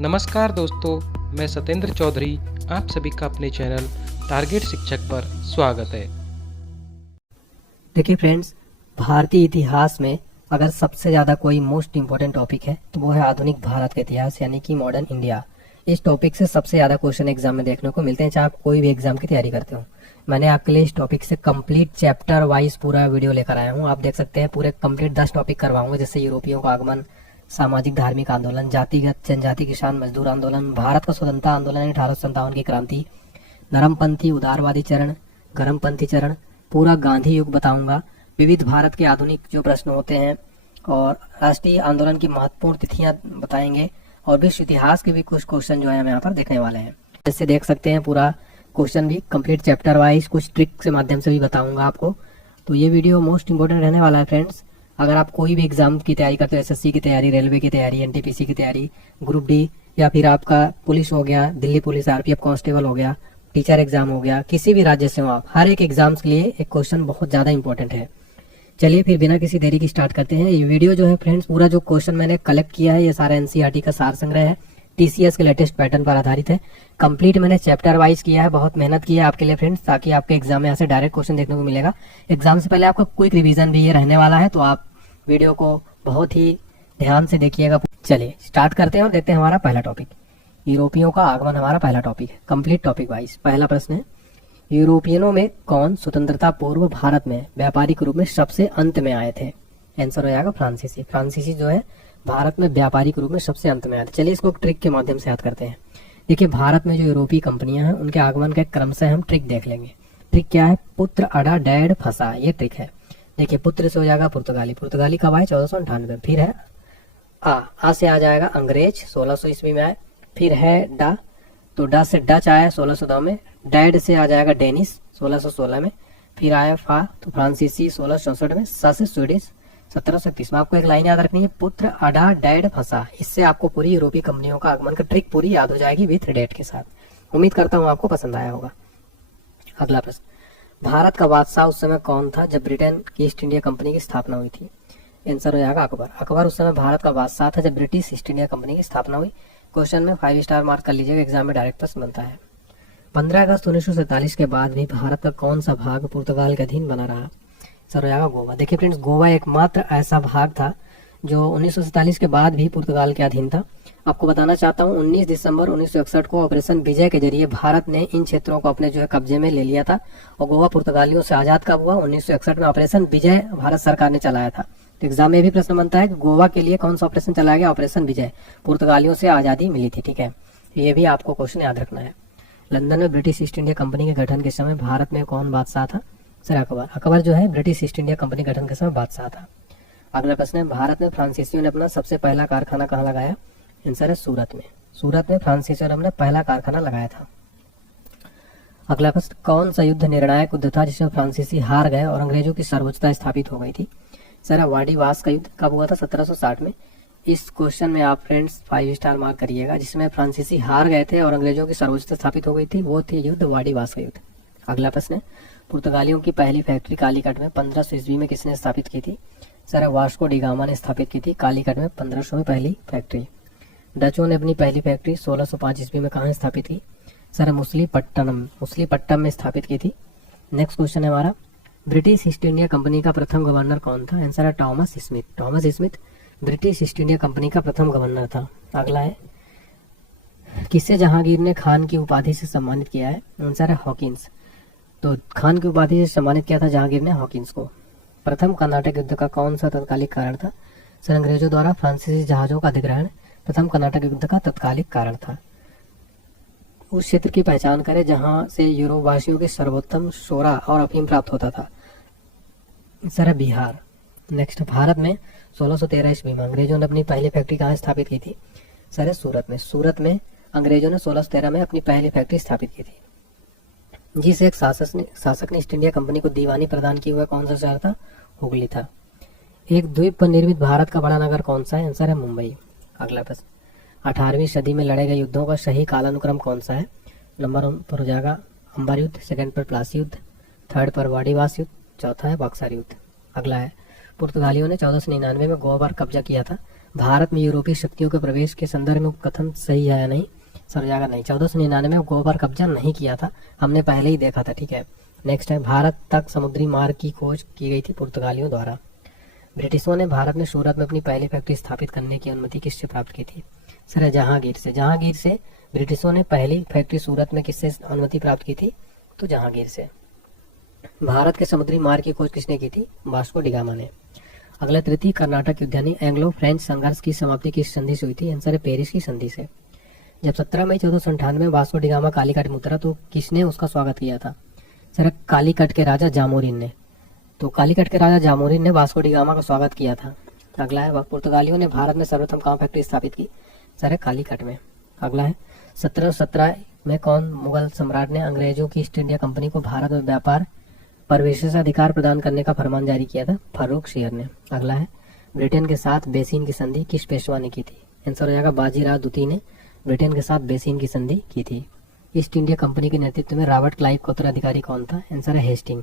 नमस्कार दोस्तों, मैं सत्येंद्र चौधरी आप सभी का अपने चैनल टारगेट शिक्षक पर स्वागत है। देखिए फ्रेंड्स, भारतीय इतिहास में अगर सबसे ज़्यादा कोई मोस्ट इम्पोर्टेंट टॉपिक है तो वो है आधुनिक भारत का इतिहास यानी कि मॉडर्न इंडिया। इस टॉपिक से सबसे ज़्यादा क्वेश्चन एग्जाम में देखने को मिलते हैं, चाहे आप कोई भी एग्जाम की तैयारी करते हो। मैंने आपके लिए इस टॉपिक से कंप्लीट चैप्टर वाइज पूरा वीडियो लेकर आया हूँ। आप देख सकते हैं पूरे कंप्लीट 10 टॉपिक करवाऊंगा, जैसे यूरोपियों का आगमन, सामाजिक धार्मिक आंदोलन, जातिगत जनजाति किसान मजदूर आंदोलन, भारत का स्वतंत्रता आंदोलन 1857 की क्रांति, नरमपंथी उदारवादी चरण, गरमपंथी चरण, पूरा गांधी युग बताऊंगा, विविध भारत के आधुनिक जो प्रश्न होते हैं और राष्ट्रीय आंदोलन की महत्वपूर्ण तिथियां बताएंगे और विश्व इतिहास के भी कुछ क्वेश्चन जो है हम यहाँ पर देखने वाले हैं। जैसे देख सकते हैं पूरा क्वेश्चन भी कंप्लीट चैप्टर वाइज कुछ ट्रिक के माध्यम से भी बताऊंगा आपको। तो ये वीडियो मोस्ट इंपोर्टेंट रहने वाला है फ्रेंड्स। अगर आप कोई भी एग्जाम की तैयारी करते हो, एसएससी की तैयारी, रेलवे की तैयारी, एनटीपीसी की तैयारी, ग्रुप डी, या फिर आपका पुलिस हो गया, दिल्ली पुलिस, आरपीएफ कांस्टेबल हो गया, टीचर एग्जाम हो गया, किसी भी राज्य से हो आप, हर एक एग्जाम्स के लिए एक क्वेश्चन बहुत ज्यादा इंपॉर्टेंट है। चलिए फिर बिना किसी देरी की स्टार्ट करते हैं। ये वीडियो जो है फ्रेंड्स, पूरा जो क्वेश्चन मैंने कलेक्ट किया है ये सारा एनसीईआरटी का सार संग्रह है, टीसीएस के लेटेस्ट पैटर्न पर आधारित है। कंप्लीट मैंने चैप्टर वाइज किया है, बहुत मेहनत की है आपके लिए फ्रेंड्स, ताकि आपके एग्जाम में यहाँ से डायरेक्ट क्वेश्चन देखने को मिलेगा। एग्जाम से पहले आपका क्विक रिवीजन भी ये रहने वाला है, तो आप वीडियो को बहुत ही ध्यान से देखिएगा। चलिए स्टार्ट करते हैं और देखते हैं हमारा पहला टॉपिक। यूरोपियों का आगमन हमारा पहला टॉपिक है, कंप्लीट टॉपिक वाइज। पहला प्रश्न है, यूरोपियनों में कौन स्वतंत्रता पूर्व भारत में व्यापारिक रूप में सबसे अंत में आए थे? आंसर हो जाएगा फ्रांसीसी। फ्रांसीसी जो है भारत में व्यापारिक रूप में सबसे अंत में आए थे। चलिए इसको ट्रिक के माध्यम से याद करते हैं। देखिए भारत में जो यूरोपीय कंपनियां हैं उनके आगमन के क्रम से हम ट्रिक देख लेंगे। ट्रिक क्या है? पुत्र अड़ा डैड फंसा, ये ट्रिक है। देखिए पुत्र से हो जाएगा पुर्तगाली, पुर्तगाली कब आए? 1498। फिर है आ से आ जाएगा अंग्रेज, 1600 ईस्वी में आए। फिर है डा, तो डा से डच आया 1602 में। डैड से आ जाएगा डेनिस 1616 में। फिर आया फा, तो फ्रांसीसी 1664 में। सा से स्वीडिश 1731 में। आपको एक लाइन याद रखनी है, पुत्र अडा डैड फंसा। इससे आपको पूरी यूरोपीय कंपनियों का आगमन का ट्रिक पूरी याद हो जाएगी विथ डेट के साथ। उम्मीद करता हूँ आपको पसंद आया होगा। अगला प्रश्न, भारत का बादशाह उस समय कौन था जब ब्रिटेन की ईस्ट इंडिया कंपनी की स्थापना हुई थी? आंसर हो जाएगा अकबर। अकबर उस समय भारत का बादशाह था जब ब्रिटिश ईस्ट इंडिया कंपनी की स्थापना हुई। क्वेश्चन में 5 स्टार मार्क कर लीजिएगा, एग्जाम में डायरेक्ट प्रश्न बनता है। 15 अगस्त 1947 के बाद भी भारत का कौन सा भाग पुर्तगाल के अधीन बना रहा? सर हो जाएगा गोवा। देखिए फ्रेंड्स, गोवा एकमात्र ऐसा भाग था जो 1947 के बाद भी पुर्तगाल के अधीन था। आपको बताना चाहता हूँ 19 दिसंबर 1961 को ऑपरेशन विजय के जरिए भारत ने इन क्षेत्रों को अपने जो है कब्जे में ले लिया था और गोवा पुर्तगालियों से आजाद कब हुआ? 1961 में ऑपरेशन विजय भारत सरकार ने चलाया था। तो एग्जाम में भी प्रश्न बनता है कि गोवा के लिए कौन सा ऑपरेशन चलाया गया? ऑपरेशन विजय, पुर्तगालियों से आजादी मिली थी। ठीक है, ये भी आपको क्वेश्चन याद रखना है। लंदन में ब्रिटिश ईस्ट इंडिया कंपनी के गठन के समय भारत में कौन बादशाह था? सर अकबर। अकबर जो है ब्रिटिश ईस्ट इंडिया कंपनी गठन के समय बादशाह था। अगला प्रश्न है, भारत में फ्रांसीसियों ने अपना सबसे पहला कारखाना कहाँ लगाया? आंसर है सूरत में। सूरत में फ्रांसीसियों ने अपना पहला कारखाना लगाया था। अगला प्रश्न, कौन सा युद्ध निर्णायक युद्ध था जिसमें फ्रांसीसी हार गए और अंग्रेजों की सर्वोच्चता स्थापित हो गई थी? सर वाडीवास का युद्ध कब हुआ था? 1760 में। इस क्वेश्चन में आप फ्रेंड्स 5 स्टार मार्क करिएगा। जिसमें फ्रांसीसी हार गए थे और अंग्रेजों की सर्वोच्चता स्थापित हो गई थी, वो थी युद्ध वाडीवास का युद्ध। अगला प्रश्न है, पुर्तगालियों की पहली फैक्ट्री कालीकट में 1500 ईस्वी में किसने स्थापित की थी? सर वास्को डी गामा ने स्थापित की थी कालीकट में 1500 में पहली फैक्ट्री। डचों ने अपनी पहली फैक्ट्री 1605 ईस्वी में कहाँ स्थापित की? सर मुसलीपट्टनम में स्थापित की थी। नेक्स्ट क्वेश्चन है हमारा, ब्रिटिश ईस्ट इंडिया कंपनी का प्रथम गवर्नर कौन था? आंसर है Thomas Smith. Thomas Smith British east India company का प्रथम गवर्नर था। अगला है, किसे जहांगीर ने खान की उपाधि से सम्मानित किया है? आंसर है हॉकिंस। तो खान की उपाधि से सम्मानित किया था जहांगीर ने हॉकिंस को। प्रथम कर्नाटक युद्ध का कौन सा तत्कालिक कारण था? सर अंग्रेजों द्वारा फ्रांसीसी जहाजों का अधिग्रहण प्रथम कर्नाटक युद्ध का तत्कालिक कारण था। उस क्षेत्र की पहचान करें जहां से यूरोप वासियों के सर्वोत्तम शोरा और अफीम प्राप्त होता था। सर है बिहार। नेक्स्ट, भारत में 1613 ईस्वी में अंग्रेजों ने अपनी पहली फैक्ट्री कहाँ स्थापित की थी? सर है सूरत में। सूरत में अंग्रेजों ने 1613 में अपनी पहली फैक्ट्री स्थापित की थी। जिस एक शासक ने ईस्ट इंडिया कंपनी को दीवानी प्रदान की हुआ कौन सा शहर था? हुगली था। एक द्वीप पर निर्मित भारत का बड़ा नगर कौन सा है? आंसर है मुंबई। अगला प्रश्न, 18वीं सदी में लड़े गए युद्धों का सही कालानुक्रम कौन सा है? नंबर 1 पर हो जाएगा अंबर युद्ध, सेकंड पर प्लासी युद्ध, थर्ड पर वाडीवास युद्ध, चौथा है बक्सर युद्ध। अगला है, पुर्तगालियों ने 1499 में गोवा पर कब्जा किया था, भारत में यूरोपीय शक्तियों के प्रवेश के संदर्भ में कथन सही है या नहीं? सर हो जाएगा नहीं। 1499 में गोवा पर कब्जा नहीं किया था, हमने पहले ही देखा था, ठीक है। नेक्स्ट है, भारत तक समुद्री मार्ग की खोज की गई थी पुर्तगालियों द्वारा। ब्रिटिशों ने भारत में सूरत में अपनी पहली फैक्ट्री स्थापित करने की अनुमति किससे प्राप्त की थी? सर जहांगीर से। जहांगीर से ब्रिटिशों ने पहली फैक्ट्री सूरत में किससे अनुमति प्राप्त की थी? तो जहांगीर से। भारत के समुद्री मार्ग की खोज किसने की थी? वास्को डी गामा ने। अगला, तृतीय कर्नाटक युद्ध यानी एंग्लो फ्रेंच संघर्ष की समाप्ति किस संधि से हुई थी? आंसर है पेरिस की संधि से। जब 17 मई 1498 में वास्को डी गामा कालीकट में उतरा तो किसने उसका स्वागत किया था? सर कालीकट के राजा जामोरिन ने। तो कालीकट के राजा जामोरिन ने वास्को डी गामा का स्वागत किया था। अगला है, पुर्तगालियों ने भारत में सर्वप्रथम कहाँ फैक्ट्री स्थापित की? सर कालीकट में। अगला है, 1717 में कौन मुगल सम्राट ने अंग्रेजों की ईस्ट इंडिया कंपनी को भारत में व्यापार पर विशेषाधिकार प्रदान करने का फरमान जारी किया था? फर्रुखशियर ने। अगला है, ब्रिटेन के साथ बेसिन की संधि किस पेशवा ने की थी? आंसर हो जाएगा बाजीराव द्वितीय ने ब्रिटेन के साथ बेसिन की संधि की थी। ईस्ट इंडिया कंपनी के नेतृत्व में रॉबर्ट क्लाइव का उत्तराधिकारी कौन था? आंसर है हेस्टिंग।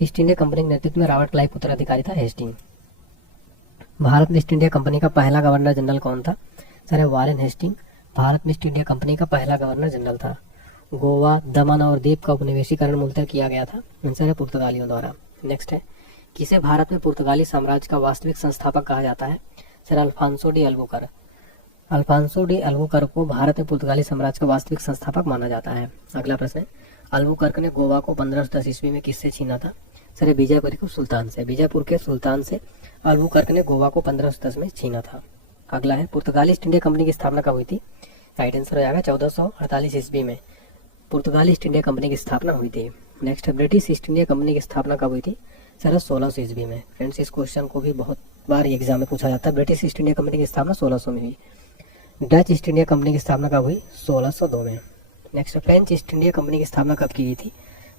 ईस्ट इंडिया कंपनी के नेतृत्व में रॉबर्ट क्लाइव उत्तराधिकारी था हेस्टिंग। भारत में ईस्ट इंडिया कंपनी का पहला गवर्नर जनरल कौन था? सर वारेन हेस्टिंग भारत में ईस्ट इंडिया कंपनी का पहला गवर्नर जनरल था। गोवा, दमन और दीव का उपनिवेशीकरण मूलतः किया गया था? आंसर है पुर्तगालियों द्वारा। नेक्स्ट है, किसे भारत में पुर्तगाली साम्राज्य का वास्तविक संस्थापक कहा जाता है? Sir Afonso de Albuquerque. Afonso de Albuquerque को भारत में पुर्तगाली साम्राज्य का वास्तविक संस्थापक माना जाता है। अगला प्रश्न है, अल्बुकर्क ने गोवा को 1510 ईस्वी में किससे छीना था? सर विजयपुर के सुल्तान से। विजयपुर के सुल्तान से अल्बुकर्क ने गोवा को 1510 में छीना था। अगला है, पुर्तगाली ईस्ट इंडिया कंपनी की स्थापना कब हुई थी? राइट आंसर हो जाएगा 1448 ईस्वी में पुर्तगाली ईस्ट इंडिया कंपनी की स्थापना हुई थी। नेक्स्ट है, ब्रिटिश ईस्ट इंडिया कंपनी की स्थापना कब हुई थी? सर 1600 ईस्वी में। फ्रेंड्स इस क्वेश्चन को भी बहुत बार एग्जाम में पूछा जाता है। ब्रिटिश ईस्ट इंडिया कंपनी की स्थापना 1600 में हुई। डच ईस्ट इंडिया कंपनी की स्थापना कब हुई? 1602 में। Next, French east India company की स्थापना कब की गई थी?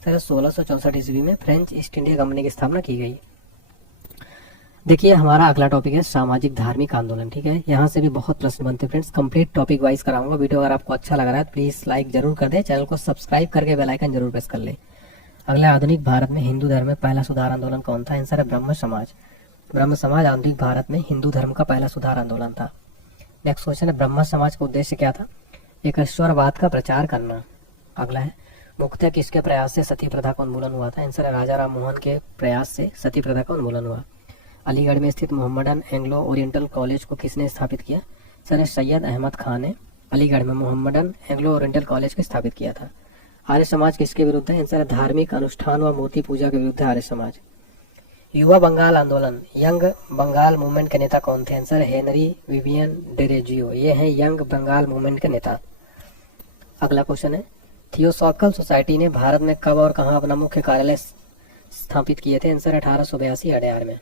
सर 1664 ईस्वी में फ्रेंच ईस्ट इंडिया कंपनी की स्थापना की गई। देखिए हमारा अगला टॉपिक है सामाजिक धार्मिक आंदोलन, ठीक है। यहाँ से भी बहुत प्रश्न बनते हैं फ्रेंड्स, कंप्लीट टॉपिक वाइज कराऊंगा। वीडियो अगर आपको अच्छा लग रहा है तो प्लीज लाइक जरूर कर दे, चैनल को सब्सक्राइब करके बेल आइकन जरूर प्रेस कर ले। अगला, आधुनिक भारत में हिंदू धर्म में पहला सुधार आंदोलन कौन था? आंसर है ब्रह्म समाज। ब्रह्म समाज आधुनिक भारत में हिंदू धर्म का पहला सुधार आंदोलन था। नेक्स्ट क्वेश्चन है, ब्रह्म समाज का उद्देश्य क्या था? एक ईश्वरवाद का प्रचार करना। अगला है, मुख्यतः किसके प्रयास से सती प्रथा का उन्मूलन हुआ था? आंसर है राजा राम मोहन के प्रयास से सती प्रथा का उन्मूलन हुआ। अलीगढ़ में स्थित मोहम्मडन एंग्लो ओरिएंटल कॉलेज को किसने स्थापित किया? सर सैयद अहमद खान ने अलीगढ़ में मोहम्मडन एंग्लो ओरिएंटल कॉलेज को स्थापित किया था। आर्य समाज किसके विरुद्ध है? आंसर है धार्मिक अनुष्ठान व मूर्ति पूजा के विरुद्ध आर्य समाज। युवा बंगाल आंदोलन यंग बंगाल मूवमेंट के नेता कौन थे? आंसर हेनरी विवियन डेरेजियो, ये हैं यंग बंगाल मूवमेंट के नेता। अगला क्वेश्चन है, थियोसॉफिकल सोसाइटी ने भारत में कब और कहां अपना मुख्य कार्यालय स्थापित किए थे? आंसर 1882 अडयार में।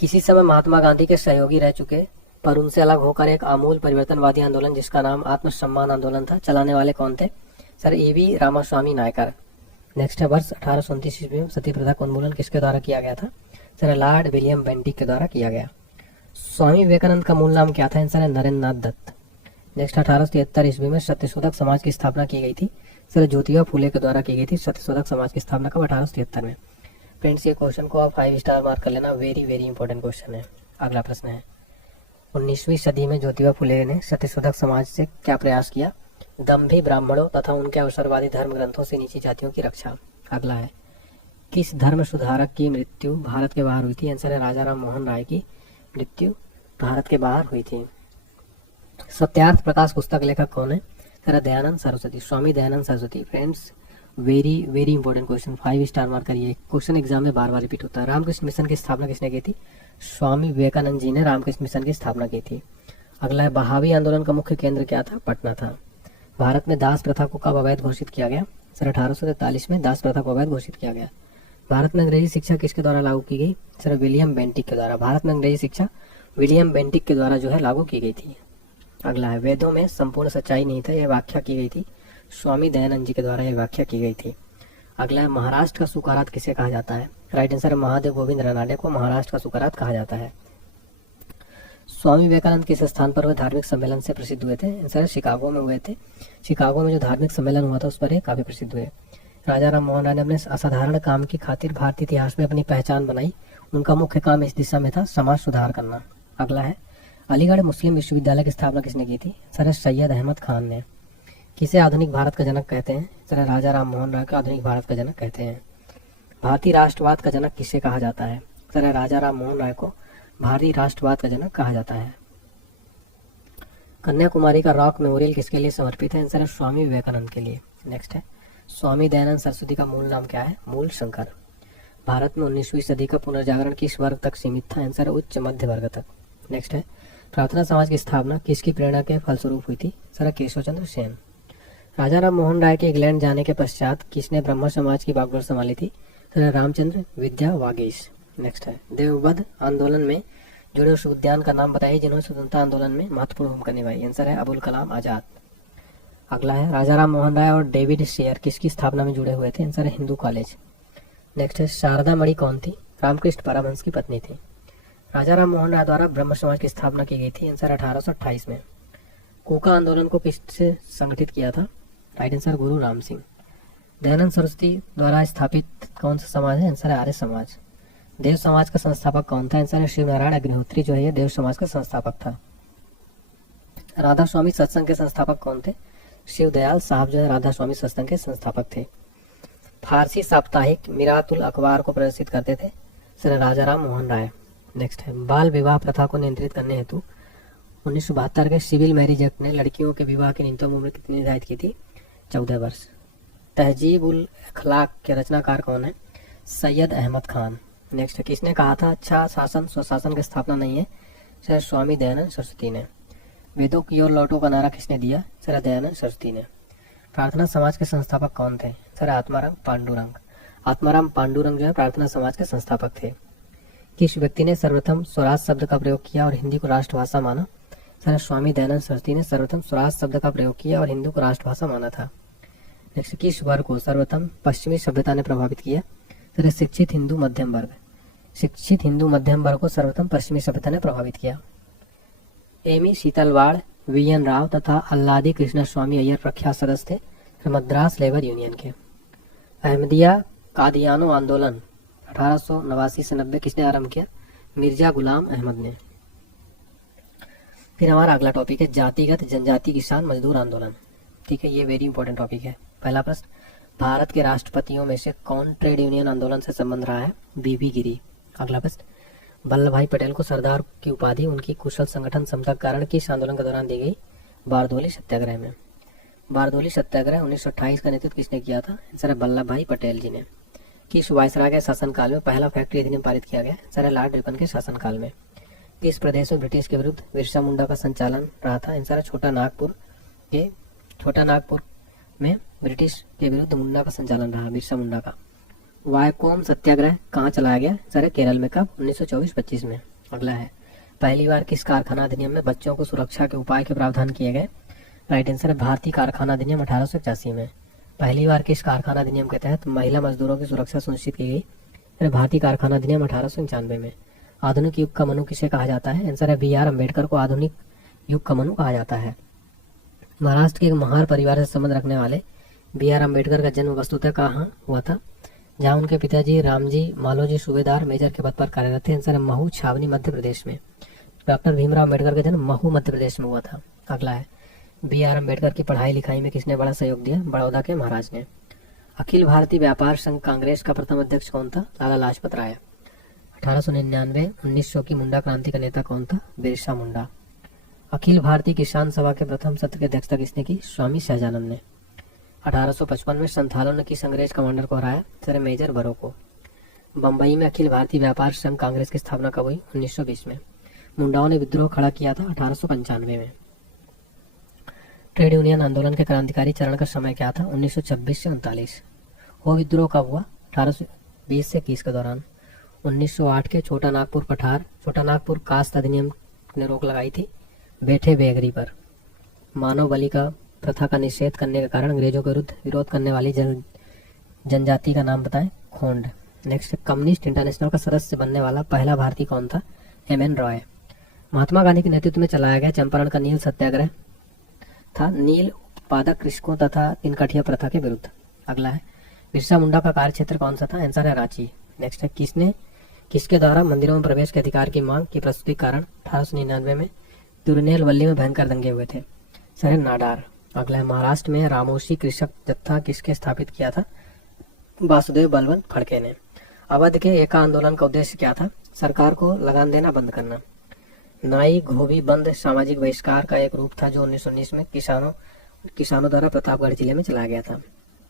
किसी समय महात्मा गांधी के सहयोगी रह चुके पर उनसे अलग होकर एक आमूल परिवर्तनवादी आंदोलन जिसका नाम आत्मसम्मान आंदोलन था, चलाने वाले कौन थे? Sir EV Ramaswamy Naicker. Next है, वर्ष 1829 ईस्वी में सती प्रथा का उन्मूलन किसके द्वारा किया गया था? सर लॉर्ड विलियम बेंटिक के द्वारा किया गया। स्वामी विवेकानंद का मूल नाम क्या था? आंसर है नरेंद्र नाथ दत्त। नेक्स्ट 1873 ईस्वी में सत्यशोधक समाज की स्थापना की गई थी। सर ज्योतिबा फूले के द्वारा की गई थी सत्यशोधक समाज की स्थापना कब? 1873 में। फ्रेंड्स ये क्वेश्चन को आप 5 स्टार मार्क कर लेना, वेरी वेरी इंपॉर्टेंट क्वेश्चन है। अगला प्रश्न है, 19वीं सदी में ज्योतिबा फूले ने सत्यशोधक समाज से क्या प्रयास किया? दंभी ब्राह्मणों तथा उनके अवसरवादी धर्म ग्रंथों से नीची जातियों की रक्षा। अगला है, किस धर्म सुधारक की मृत्यु भारत के बाहर हुई थी? आंसर है राजा राम मोहन राय की मृत्यु भारत के बाहर हुई थी। सत्यार्थ प्रकाश पुस्तक लेखक कौन है? Sir Dayanand Saraswati, Swami Dayanand Saraswati. Friends very very important question, 5 star mark करिए। क्वेश्चन एग्जाम में बार बार रिपीट होता है। रामकृष्ण मिशन की स्थापना किसने की थी? स्वामी विवेकानंद जी ने रामकृष्ण मिशन की स्थापना की थी। अगला है, बहावी आंदोलन का मुख्य केंद्र क्या था? पटना था। भारत में दास प्रथा को कब अवैध घोषित किया गया? सर 1843 में दास प्रथा को अवैध घोषित किया गया। भारत में अंग्रेजी शिक्षा किसके द्वारा लागू की गई? सर विलियम बेंटिक के द्वारा। भारत में अंग्रेजी शिक्षा विलियम बेंटिक के द्वारा जो है लागू की गई थी। अगला है, वेदों में संपूर्ण सच्चाई नहीं था, यह व्याख्या की गई थी स्वामी दयानंद जी के द्वारा, यह व्याख्या की गई थी। अगला है, महाराष्ट्र का सुकारात किसे कहा जाता है? राइट आंसर है महादेव गोविंद रनाडे को महाराष्ट्र का सुकारात कहा जाता है। स्वामी विवेकानंद किस स्थान पर हुए धार्मिक सम्मेलन से प्रसिद्ध हुए थे? आंसर है शिकागो में हुए थे। शिकागो में जो धार्मिक सम्मेलन हुआ था उस पर ये काफी प्रसिद्ध हुए। राजा राम मोहन राय ने अपने असाधारण काम की खातिर भारतीय इतिहास में अपनी पहचान बनाई। उनका मुख्य काम इस दिशा में था समाज सुधार करना। अगला है अलीगढ़ मुस्लिम विश्वविद्यालय की स्थापना किसने की थी? सर सैयद अहमद खान ने। किसे आधुनिक भारत का जनक कहते हैं? सर राजा राम मोहन राय को आधुनिक भारत का जनक कहते हैं। भारतीय राष्ट्रवाद का जनक किसे कहा जाता है? सर राजा राम मोहन राय को भारतीय राष्ट्रवाद का जनक कहा जाता है। कन्याकुमारी का रॉक मेमोरियल किसके लिए समर्पित है? सर स्वामी विवेकानंद के लिए। नेक्स्ट है स्वामी दयानंद सरस्वती का मूल नाम क्या है? मूल शंकर। भारत में 19वीं सदी का पुनर्जागरण किस वर्ग तक सीमित था? आंसर उच्च मध्य वर्ग तक। नेक्स्ट है प्रार्थना समाज की स्थापना किसकी प्रेरणा के फलस्वरूप हुई थी? सर केशव चंद्र सेन। राजा राम मोहन राय के इंग्लैंड जाने के पश्चात किसने ब्रह्म समाज की बागडोर संभाली थी? सर रामचंद्र विद्या वागीश। नेक्स्ट है देवबंद आंदोलन में जुड़े उस उद्यान का नाम बताइए जिन्होंने स्वतंत्रता आंदोलन में महत्वपूर्ण भूमिका निभाई। आंसर है अबुल कलाम आजाद। अगला है राजा राम मोहन राय और डेविड शेयर किसकी स्थापना में जुड़े हुए थे? आंसर है हिंदू कॉलेज। नेक्स्ट है शारदा मणि कौन थी? रामकृष्ण परमहंस की पत्नी थी। राजा राम मोहन राय द्वारा ब्रह्म समाज की स्थापना की गई थी। आंसर 1828 में। कोका आंदोलन को किससे संगठित किया था? राइट आंसर गुरु राम सिंह। दयानंद सरस्वती द्वारा स्थापित कौन सा समाज है? आंसर है आर्य समाज। देव समाज का संस्थापक कौन था? आंसर है शिव नारायण अग्निहोत्री जो है ये देव समाज का संस्थापक था। राधा स्वामी सत्संग के संस्थापक कौन थे? शिव दयाल साहब जो है राधा स्वामी सत्संग के संस्थापक थे। फारसी साप्ताहिक मिरातुल अखबार को प्रदर्शित करते थे? सर राजा राम मोहन राय। नेक्स्ट है बाल विवाह प्रथा को नियंत्रित करने हेतु 1972 के सिविल मैरिज एक्ट ने लड़कियों के विवाह की न्यूनतम उम्र कितनी निर्धारित की थी? 14 वर्ष। तहजीब उल अखलाक के रचनाकार कौन है? सैयद अहमद खान। नेक्स्ट है किसने कहा था अच्छा शासन स्वशासन की स्थापना नहीं है? सर स्वामी दयानंद सरस्वती ने। वेदों की ओर लौटो का नारा किसने दिया? सर दयानंद सरस्वती ने। प्रार्थना समाज के संस्थापक कौन थे? सर आत्माराम पांडुरंग। आत्माराम पांडुरंग जो है प्रार्थना समाज के संस्थापक थे। किस व्यक्ति ने सर्वप्रथम स्वराज शब्द का प्रयोग किया और हिंदी को राष्ट्रभाषा माना? सर स्वामी दयानंद सरस्वती ने सर्वप्रथम स्वराज शब्द का प्रयोग किया और हिंदी को राष्ट्रभाषा माना था। नेक्स्ट किस वर्ग को सर्वप्रथम पश्चिमी सभ्यता ने प्रभावित किया? सर शिक्षित हिंदू मध्यम वर्ग। शिक्षित हिंदू मध्यम वर्ग को सर्वप्रथम पश्चिमी सभ्यता ने प्रभावित किया। एमी शीतलवाड़, वीएन राव तथा अल्लादी कृष्ण स्वामी अय्यर प्रख्यात सदस्य थे मद्रास लेबर यूनियन के। अहमदिया कादियानो आंदोलन 1889 से 90 किसने आरंभ किया? मिर्जा गुलाम अहमद ने। फिर हमारा अगला टॉपिक है जातिगत जनजाति किसान मजदूर आंदोलन। ठीक है, ये वेरी इंपॉर्टेंट टॉपिक है। पहला प्रश्न भारत के राष्ट्रपतियों में से कौन ट्रेड यूनियन आंदोलन से संबंध रहा है? बीबी गिरी। अगला प्रश्न वल्लभ भाई पटेल को सरदार की उपाधि उनकी कुशल संगठन क्षमता के कारण किस आंदोलन के दौरान दी गई? बारदोली सत्याग्रह में। बारदोली सत्याग्रह 1928 का नेतृत्व किसने किया था? सर वल्लभ भाई पटेल जी ने। किस वायसराय के शासनकाल में पहला फैक्ट्री अधिनियम पारित किया गया? सर लॉर्ड रिपन के शासनकाल में। किस प्रदेश में ब्रिटिश के विरुद्ध बिरसा मुंडा का संचालन रहा था? सर छोटा नागपुर में ब्रिटिश के विरुद्ध मुंडा का संचालन रहा, बिरसा मुंडा का। वायकोम सत्याग्रह कहाँ चलाया गया? सर केरल में। कब? 1924-25 में। अगला है पहली बार किस कारखाना अधिनियम में बच्चों को सुरक्षा के उपाय के प्रावधान किए गए? राइट आंसर है भारतीय कारखाना अधिनियम 1881 में। पहली बार किस कारखाना अधिनियम के तहत महिला मजदूरों की सुरक्षा सुनिश्चित की गई? भारतीय कारखाना अधिनियम 1895 में। आधुनिक युग का मनु किसे कहा जाता है? आंसर है बी.आर. अम्बेडकर को आधुनिक युग का मनु कहा जाता है। महाराष्ट्र के एक महार परिवार से संबंध रखने वाले बी.आर. अम्बेडकर का जन्म वस्तुतः कहाँ हुआ था? जहाँ उनके पिताजी रामजी मालोजी सूबेदार मेजर के पद पर कार्यरत थे। आंसर है महू छावनी मध्य प्रदेश में। डॉक्टर भीमराव अम्बेडकर का जन्म महू मध्य प्रदेश में हुआ था। अगला है बी.आर. अम्बेडकर की पढ़ाई लिखाई में किसने बड़ा सहयोग दिया? बड़ौदा के महाराज ने। अखिल भारतीय व्यापार संघ कांग्रेस का प्रथम अध्यक्ष कौन था? लाला लाजपत राय। 1899-1900 की मुंडा क्रांति का नेता कौन था? बिरसा मुंडा। अखिल भारतीय किसान सभा के प्रथम सत्र की अध्यक्षता किसने की? स्वामी सहजानंद ने। 1855 में संथालों ने किस अंग्रेज कमांडर को हराया? सर मेजर बरो को। बम्बई में अखिल भारतीय व्यापार संघ कांग्रेस की स्थापना कब हुई? 1920 में। मुंडाओं ने विद्रोह खड़ा किया था 1895 में। ट्रेड यूनियन आंदोलन के क्रांतिकारी चरण का समय क्या था? 1926 से 39। हो विद्रोह कब हुआ? 1820 से 21 के दौरान। 1908 के छोटा नागपुर कास्ट अधिनियम ने रोक लगाई थी बैठे बेगरी पर। मानव बलि का प्रथा का निषेध करने के कारण अंग्रेजों के विरुद्ध विरोध करने वाली जनजाति का नाम बताएं? खोंड। नेक्स्ट कम्युनिस्ट इंटरनेशनल का सदस्य बनने वाला पहला भारतीय कौन था? एम.एन. रॉय। महात्मा गांधी के नेतृत्व में चलाया गया चंपारण का नील सत्याग्रह था नील उत्पादक कृषकों तथा तिनकठिया प्रथा के विरुद्ध। अगला है बिरसा मुंडा का कार्य क्षेत्र कौन सा था? आंसर है रांची। नेक्स्ट है किसने किसके द्वारा मंदिरों में प्रवेश के अधिकार की मांग की प्रस्तुति कारण 1899 में तिरुनेलवल्ली में भयंकर दंगे हुए थे? सर है नाडार। अगला है महाराष्ट्र में रामोशी कृषक जत्था किसके स्थापित किया था? वासुदेव बलवंत फड़के ने। अवध के एका आंदोलन का उद्देश्य क्या था? सरकार को लगान देना बंद करना। नाई घोबी बंद सामाजिक बहिष्कार का एक रूप था जो 1919 में किसानों द्वारा प्रतापगढ़ जिले में चलाया गया था।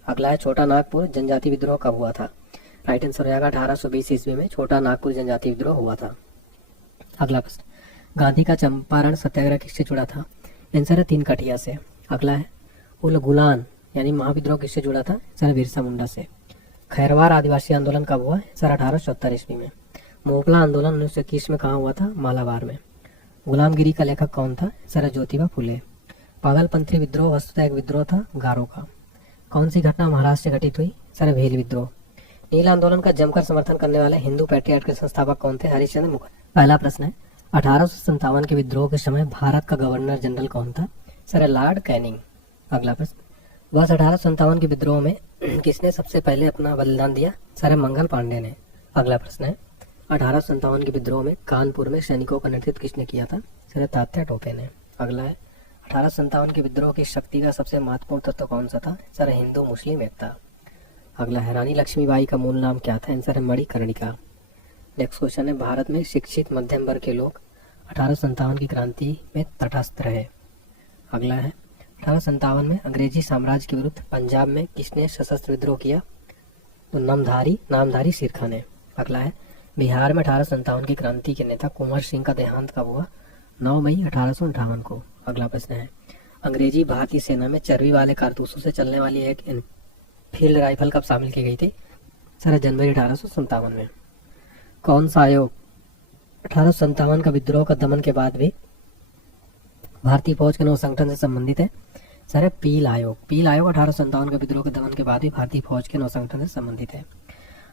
अगला है छोटा नागपुर जनजाति विद्रोह कब हुआ था? राइट आंसर हो जाएगा 1820 ईस्वी में छोटा नागपुर जनजाति विद्रोह हुआ था। अगला प्रश्न, गांधी का चंपारण सत्याग्रह किससे जुड़ा था? आंसर है 3 कटिया से। अगला है उल गुलान यानी महाविद्रोह किससे जुड़ा था? सर बिरसा मुंडा से। खैरवार आदिवासी आंदोलन कब हुआ? सर 1870 ईस्वी में। मोपला आंदोलन 1921 में कहाँ हुआ था? मालाबार में। गुलामगिरी का लेखक कौन था? सर ज्योतिबा फुले। पागलपंथी विद्रोह वस्तुतः एक विद्रोह था गारो का। कौन सी घटना महाराष्ट्र से घटित हुई? सर भील विद्रोह। नील आंदोलन का जमकर समर्थन करने वाले हिंदू पैट्रियट के संस्थापक कौन थे? हरिश्चंद्र मुखर्जी। पहला प्रश्न है 1857 के विद्रोह के समय भारत का गवर्नर जनरल कौन था? Sir Lord Canning. अगला प्रश्न, वर्ष 1857 के विद्रोह में किसने सबसे पहले अपना बलिदान दिया? सर मंगल पांडे ने। अगला प्रश्न है 1857 के विद्रोह में कानपुर में सैनिकों का नेतृत्व किसने किया था? सर तात्या टोपे ने। अगला है 1857 के विद्रोह की शक्ति का सबसे महत्वपूर्ण तत्व कौन सा था? सर हिंदू मुस्लिम एकता। अगला है रानी लक्ष्मीबाई का मूल नाम क्या था? आंसर है मणिकर्णिका। नेक्स्ट क्वेश्चन है भारत में शिक्षित मध्यम वर्ग के लोग 1857 की क्रांति में तटस्थ रहे। अगला है 1857 में अंग्रेजी साम्राज्य के विरुद्ध पंजाब में किसने सशस्त्र विद्रोह किया? तो नामधारी सिरखा ने। अगला है बिहार में 1857 की क्रांति के नेता कुंवर सिंह का देहांत कब हुआ? 9 मई 1858 को। अगला प्रश्न है अंग्रेजी भारतीय सेना में चर्बी वाले कारतूसों से चलने वाली एक फील्ड राइफल कब शामिल की गई थी? सर जनवरी 1857 में। कौन सा आयोग 1857 का विद्रोह का दमन के बाद भी भारतीय फौज के नौ संगठन से संबंधित है? सर पील आयोग। पील आयोग 1857 के विद्रोह के दमन के बाद भी भारतीय फौज के नौ संगठन से संबंधित है।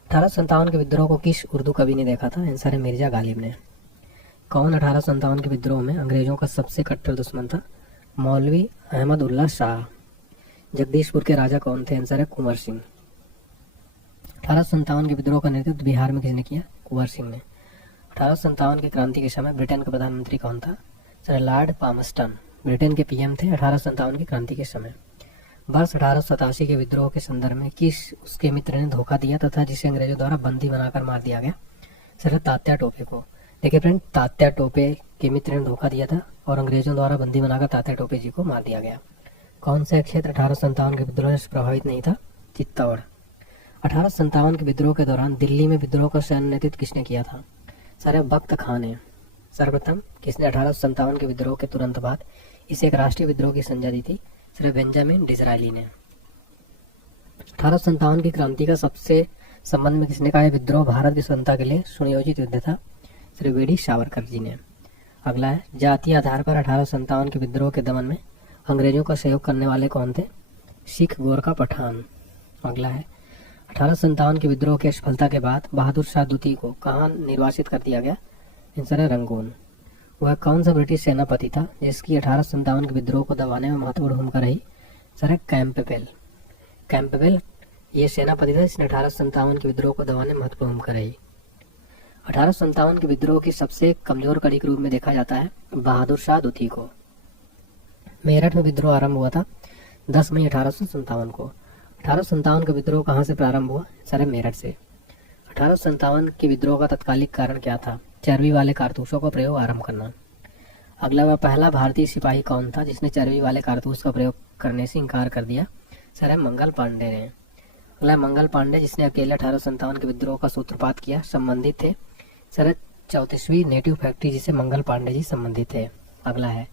1857 के विद्रोह को किस उर्दू कवि ने देखा था? आंसर है मिर्जा गालिब ने। कौन 1857 के विद्रोह में अंग्रेजों का सबसे कट्टर दुश्मन था? मौलवी अहमद उल्लाह शाह। जगदीशपुर के राजा कौन थे? आंसर है कुंवर सिंह। 1857 के विद्रोह का नेतृत्व बिहार में किसने किया? कुंवर सिंह ने। 1857 की क्रांति के समय ब्रिटेन का प्रधानमंत्री कौन था? सर लॉर्ड पामस्टन ब्रिटेन के पीएम थे 1857 की क्रांति के समय। वर्ष 1887 के विद्रोह के संदर्भ में किस उसके मित्र ने धोखा दिया तथा जिसे अंग्रेजों द्वारा बंदी बनाकर मार दिया गया? सर तात्या टोपे को। देखिए फ्रेंड, तात्या टोपे के मित्र ने धोखा दिया था और अंग्रेजों द्वारा बंदी बनाकर तात्या टोपे जी को मार दिया गया। कौन सा क्षेत्र 1857 के विद्रोह से प्रभावित नहीं था? चित्तौड़। 1857 के विद्रोह के दौरान दिल्ली में विद्रोह का सैन्य नेतृत्व किसने किया था? सर बख्त खान ने। सर्वप्रथम किसने 1857 के विद्रोह के तुरंत बाद इसे एक राष्ट्रीय विद्रोह की संज्ञा दी थी? सर बेंजामिन डिज़रायली ने। 1857 की क्रांति का सबसे संबंध में किसने कहा? विद्रोह भारत की स्वतंत्रता के लिए सुनियोजित युद्ध था? Sir we D Savarkar ji ने। अगला है जातीय आधार पर 1857 के विद्रोह के दमन में अंग्रेजों का सहयोग करने वाले कौन थे? सिख, गोरखा, पठान। अगला है 1857 के विद्रोह की असफलता के बाद बहादुर शाह द्वितीय को कहाँ निर्वासित कर दिया गया? आंसर है रंगून। वह कौन सा ब्रिटिश सेनापति था जिसकी 1857 के विद्रोह को दबाने में महत्वपूर्ण भूमिका रही? Sir Campbell. कैंपबेल ये सेनापति था जिसने 1857 के विद्रोह को दबाने में महत्वपूर्ण भूमिका रही। 1857 के विद्रोह की सबसे कमजोर कड़ी के रूप में देखा जाता है बहादुर शाह द्वितीय को। मेरठ में विद्रोह आरंभ हुआ था 10 मई 1857 को। 1857 का विद्रोह कहाँ से प्रारंभ हुआ? सर मेरठ से। 1857 के विद्रोह का तत्कालिक कारण क्या था? चर्बी वाले कारतूसों का प्रयोग आरंभ करना। अगला वह पहला भारतीय सिपाही कौन था जिसने चर्बी वाले कारतूस का प्रयोग करने से इनकार कर दिया? सर मंगल पांडे ने। अगला मंगल पांडे जिसने अकेले 1857 के विद्रोह का सूत्रपात किया संबंधित थे? सर 34वीं नेटिव फैक्ट्री जिसे मंगल पांडे जी संबंधित थे। अगला है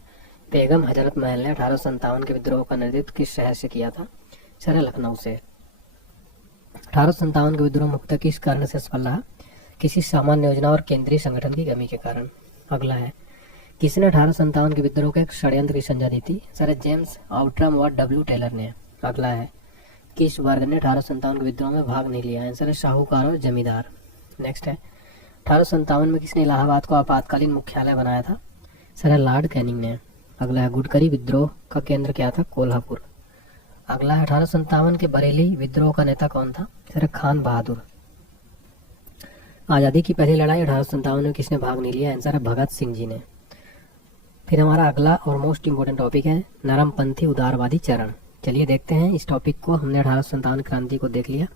बेगम हजरत महल ने 1857 के विद्रोह का नेतृत्व किस शहर से किया था? सर लखनऊ से। 1857 के विद्रोह मुख्यतः किस कारण से सफल रहा? किसी सामान्य योजना और केंद्रीय संगठन की कमी के कारण। अगला है किसने 1857 के विद्रोह के एक षड्यंत्र की संज्ञा दी थी? सर जेम्स आउट्रम और डब्ल्यू टेलर ने। अगला है किस वर्ग ने 1857 के विद्रोह में भाग नहीं लिया? आंसर है साहूकार और जमींदार। नेक्स्ट है 1857 में किसने इलाहाबाद को आपातकालीन मुख्यालय बनाया था? सर लॉर्ड कैनिंग ने। अगला है गुडकरी विद्रोह का केंद्र क्या था? कोल्हापुर। अगला है 1857 के बरेली विद्रोह का नेता कौन था? सर खान बहादुर। आज़ादी की पहली लड़ाई 1857 में किसने भाग नहीं लिया? आंसर है भगत सिंह जी ने। फिर हमारा अगला और मोस्ट इम्पोर्टेंट टॉपिक है नरमपंथी उदारवादी चरण। चलिए देखते हैं इस टॉपिक को। हमने 1857 क्रांति को देख लिया।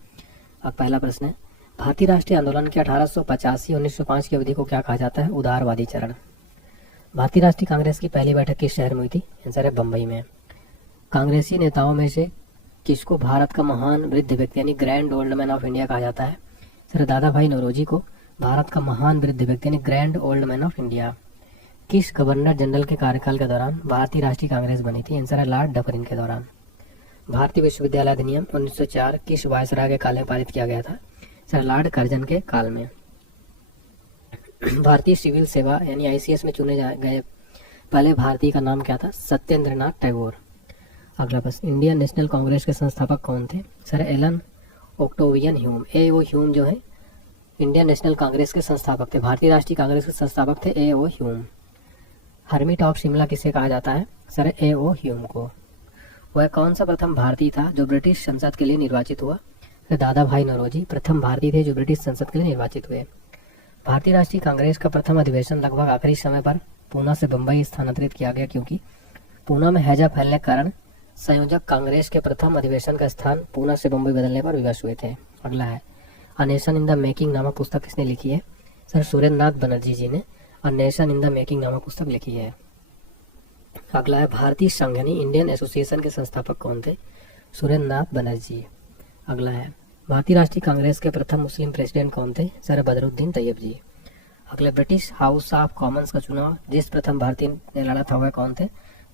अब पहला प्रश्न है, भारतीय राष्ट्रीय आंदोलन के 1885-1905 की अवधि को क्या कहा जाता है? उदारवादी चरण। भारतीय राष्ट्रीय कांग्रेस की पहली बैठक किस शहर में हुई थी? आंसर है बम्बई में। कांग्रेसी नेताओं में से किसको भारत का महान वृद्ध व्यक्ति यानी grand old man of India कहा जाता है? सर दादा भाई नौरोजी को भारत का महान वृद्ध व्यक्ति यानी grand old man of India. किस गवर्नर जनरल के कार्यकाल के दौरान भारतीय राष्ट्रीय कांग्रेस बनी थी? आंसर है लॉर्ड डफरिन के दौरान। भारतीय विश्वविद्यालय अधिनियम 1904 किस वायसराय के काल में पारित किया गया था? सर लॉर्ड कर्जन के काल में। भारतीय सिविल सेवा यानी आईसीएस में चुने गए पहले भारतीय का नाम क्या था? सत्येंद्रनाथ टैगोर। अगला प्रश्न, इंडियन नेशनल कांग्रेस के संस्थापक कौन थे? Sir Allan Octavian Hume. AO. Hume जो है इंडियन नेशनल कांग्रेस के संस्थापक थे। भारतीय राष्ट्रीय कांग्रेस के संस्थापक थे A.O.. Hume. Hermit of Shimla किसे कहा जाता है? Sir A.O.. ह्यूम को। वह कौन सा प्रथम भारतीय था जो ब्रिटिश संसद के लिए निर्वाचित हुआ? दादा भाई नौरोजी प्रथम भारतीय थे जो ब्रिटिश संसद के लिए निर्वाचित हुए। भारतीय राष्ट्रीय कांग्रेस का प्रथम अधिवेशन लगभग आखिरी समय पर पूना से बम्बई स्थानांतरित किया गया क्योंकि पूना में हैजा फैलने के कारण संयोजक कांग्रेस के प्रथम अधिवेशन का स्थान पूना से बम्बई बदलने पर विवश हुए थे। अगला है, a nation in the making नामक पुस्तक किसने लिखी है? सर सुरेंद्र नाथ बनर्जी जी ने a nation in the making नामक पुस्तक लिखी है। अगला है, भारतीय संघ यानी इंडियन एसोसिएशन के संस्थापक कौन थे? सुरेंद्र नाथ बनर्जी। अगला है, भारतीय राष्ट्रीय कांग्रेस के प्रथम मुस्लिम प्रेसिडेंट कौन थे? सर बदरुद्दीन तैयब जी। अगले, ब्रिटिश हाउस ऑफ कॉमन्स का चुनाव जिस प्रथम भारतीय ने लड़ा था वह कौन थे?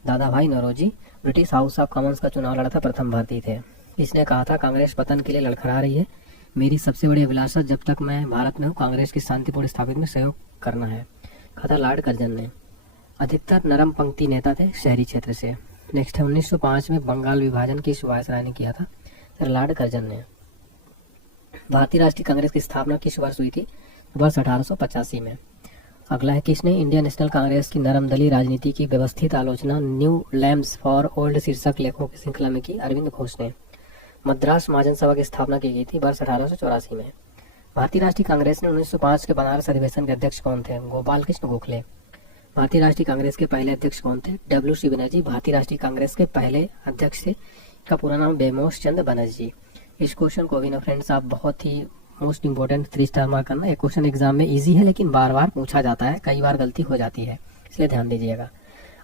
Dadabhai Naoroji British House of Commons का चुनाव लड़ा था प्रथम भारतीय थे। इसने कहा था कांग्रेस पतन के लिए लड़खड़ा रही है, मेरी सबसे बड़ी अभिलाषा जब तक मैं भारत में हूँ कांग्रेस की शांतिपूर्ण स्थापित में सहयोग करना है, कहा था लॉर्ड कर्जन ने। अधिकतर नरम पंक्ति नेता थे शहरी क्षेत्र से। नेक्स्ट है, 1905 में बंगाल विभाजन किस वायसराय ने किया था? सर लॉर्ड कर्जन ने। भारतीय राष्ट्रीय कांग्रेस की स्थापना किस वर्ष हुई थी? वर्ष 1885 में। अगला है, किसने इंडियन नेशनल कांग्रेस की नरमदली राजनीति की व्यवस्थित आलोचना न्यू लैम्प्स फॉर ओल्ड शीर्षक लेखों की श्रृंखला में की? अरविंद घोष ने। मद्रास महाजन सभा की स्थापना की गई थी वर्ष 1884 में। भारतीय राष्ट्रीय कांग्रेस ने 1905 के बनारस अधिवेशन के अध्यक्ष कौन थे? गोपाल कृष्ण गोखले। भारतीय राष्ट्रीय कांग्रेस के पहले अध्यक्ष कौन थे? डब्ल्यू.सी. बनर्जी भारतीय राष्ट्रीय कांग्रेस के पहले अध्यक्ष थे। का पूरा नाम बेमोश चंद्र बनर्जी। इस क्वेश्चन को भी ना फ्रेंड्स आप बहुत ही मोस्ट इंपोर्टेंट 3 स्टार मार्क करना। ये क्वेश्चन एग्जाम में इजी है लेकिन बार बार पूछा जाता है, कई बार गलती हो जाती है, इसलिए ध्यान दीजिएगा।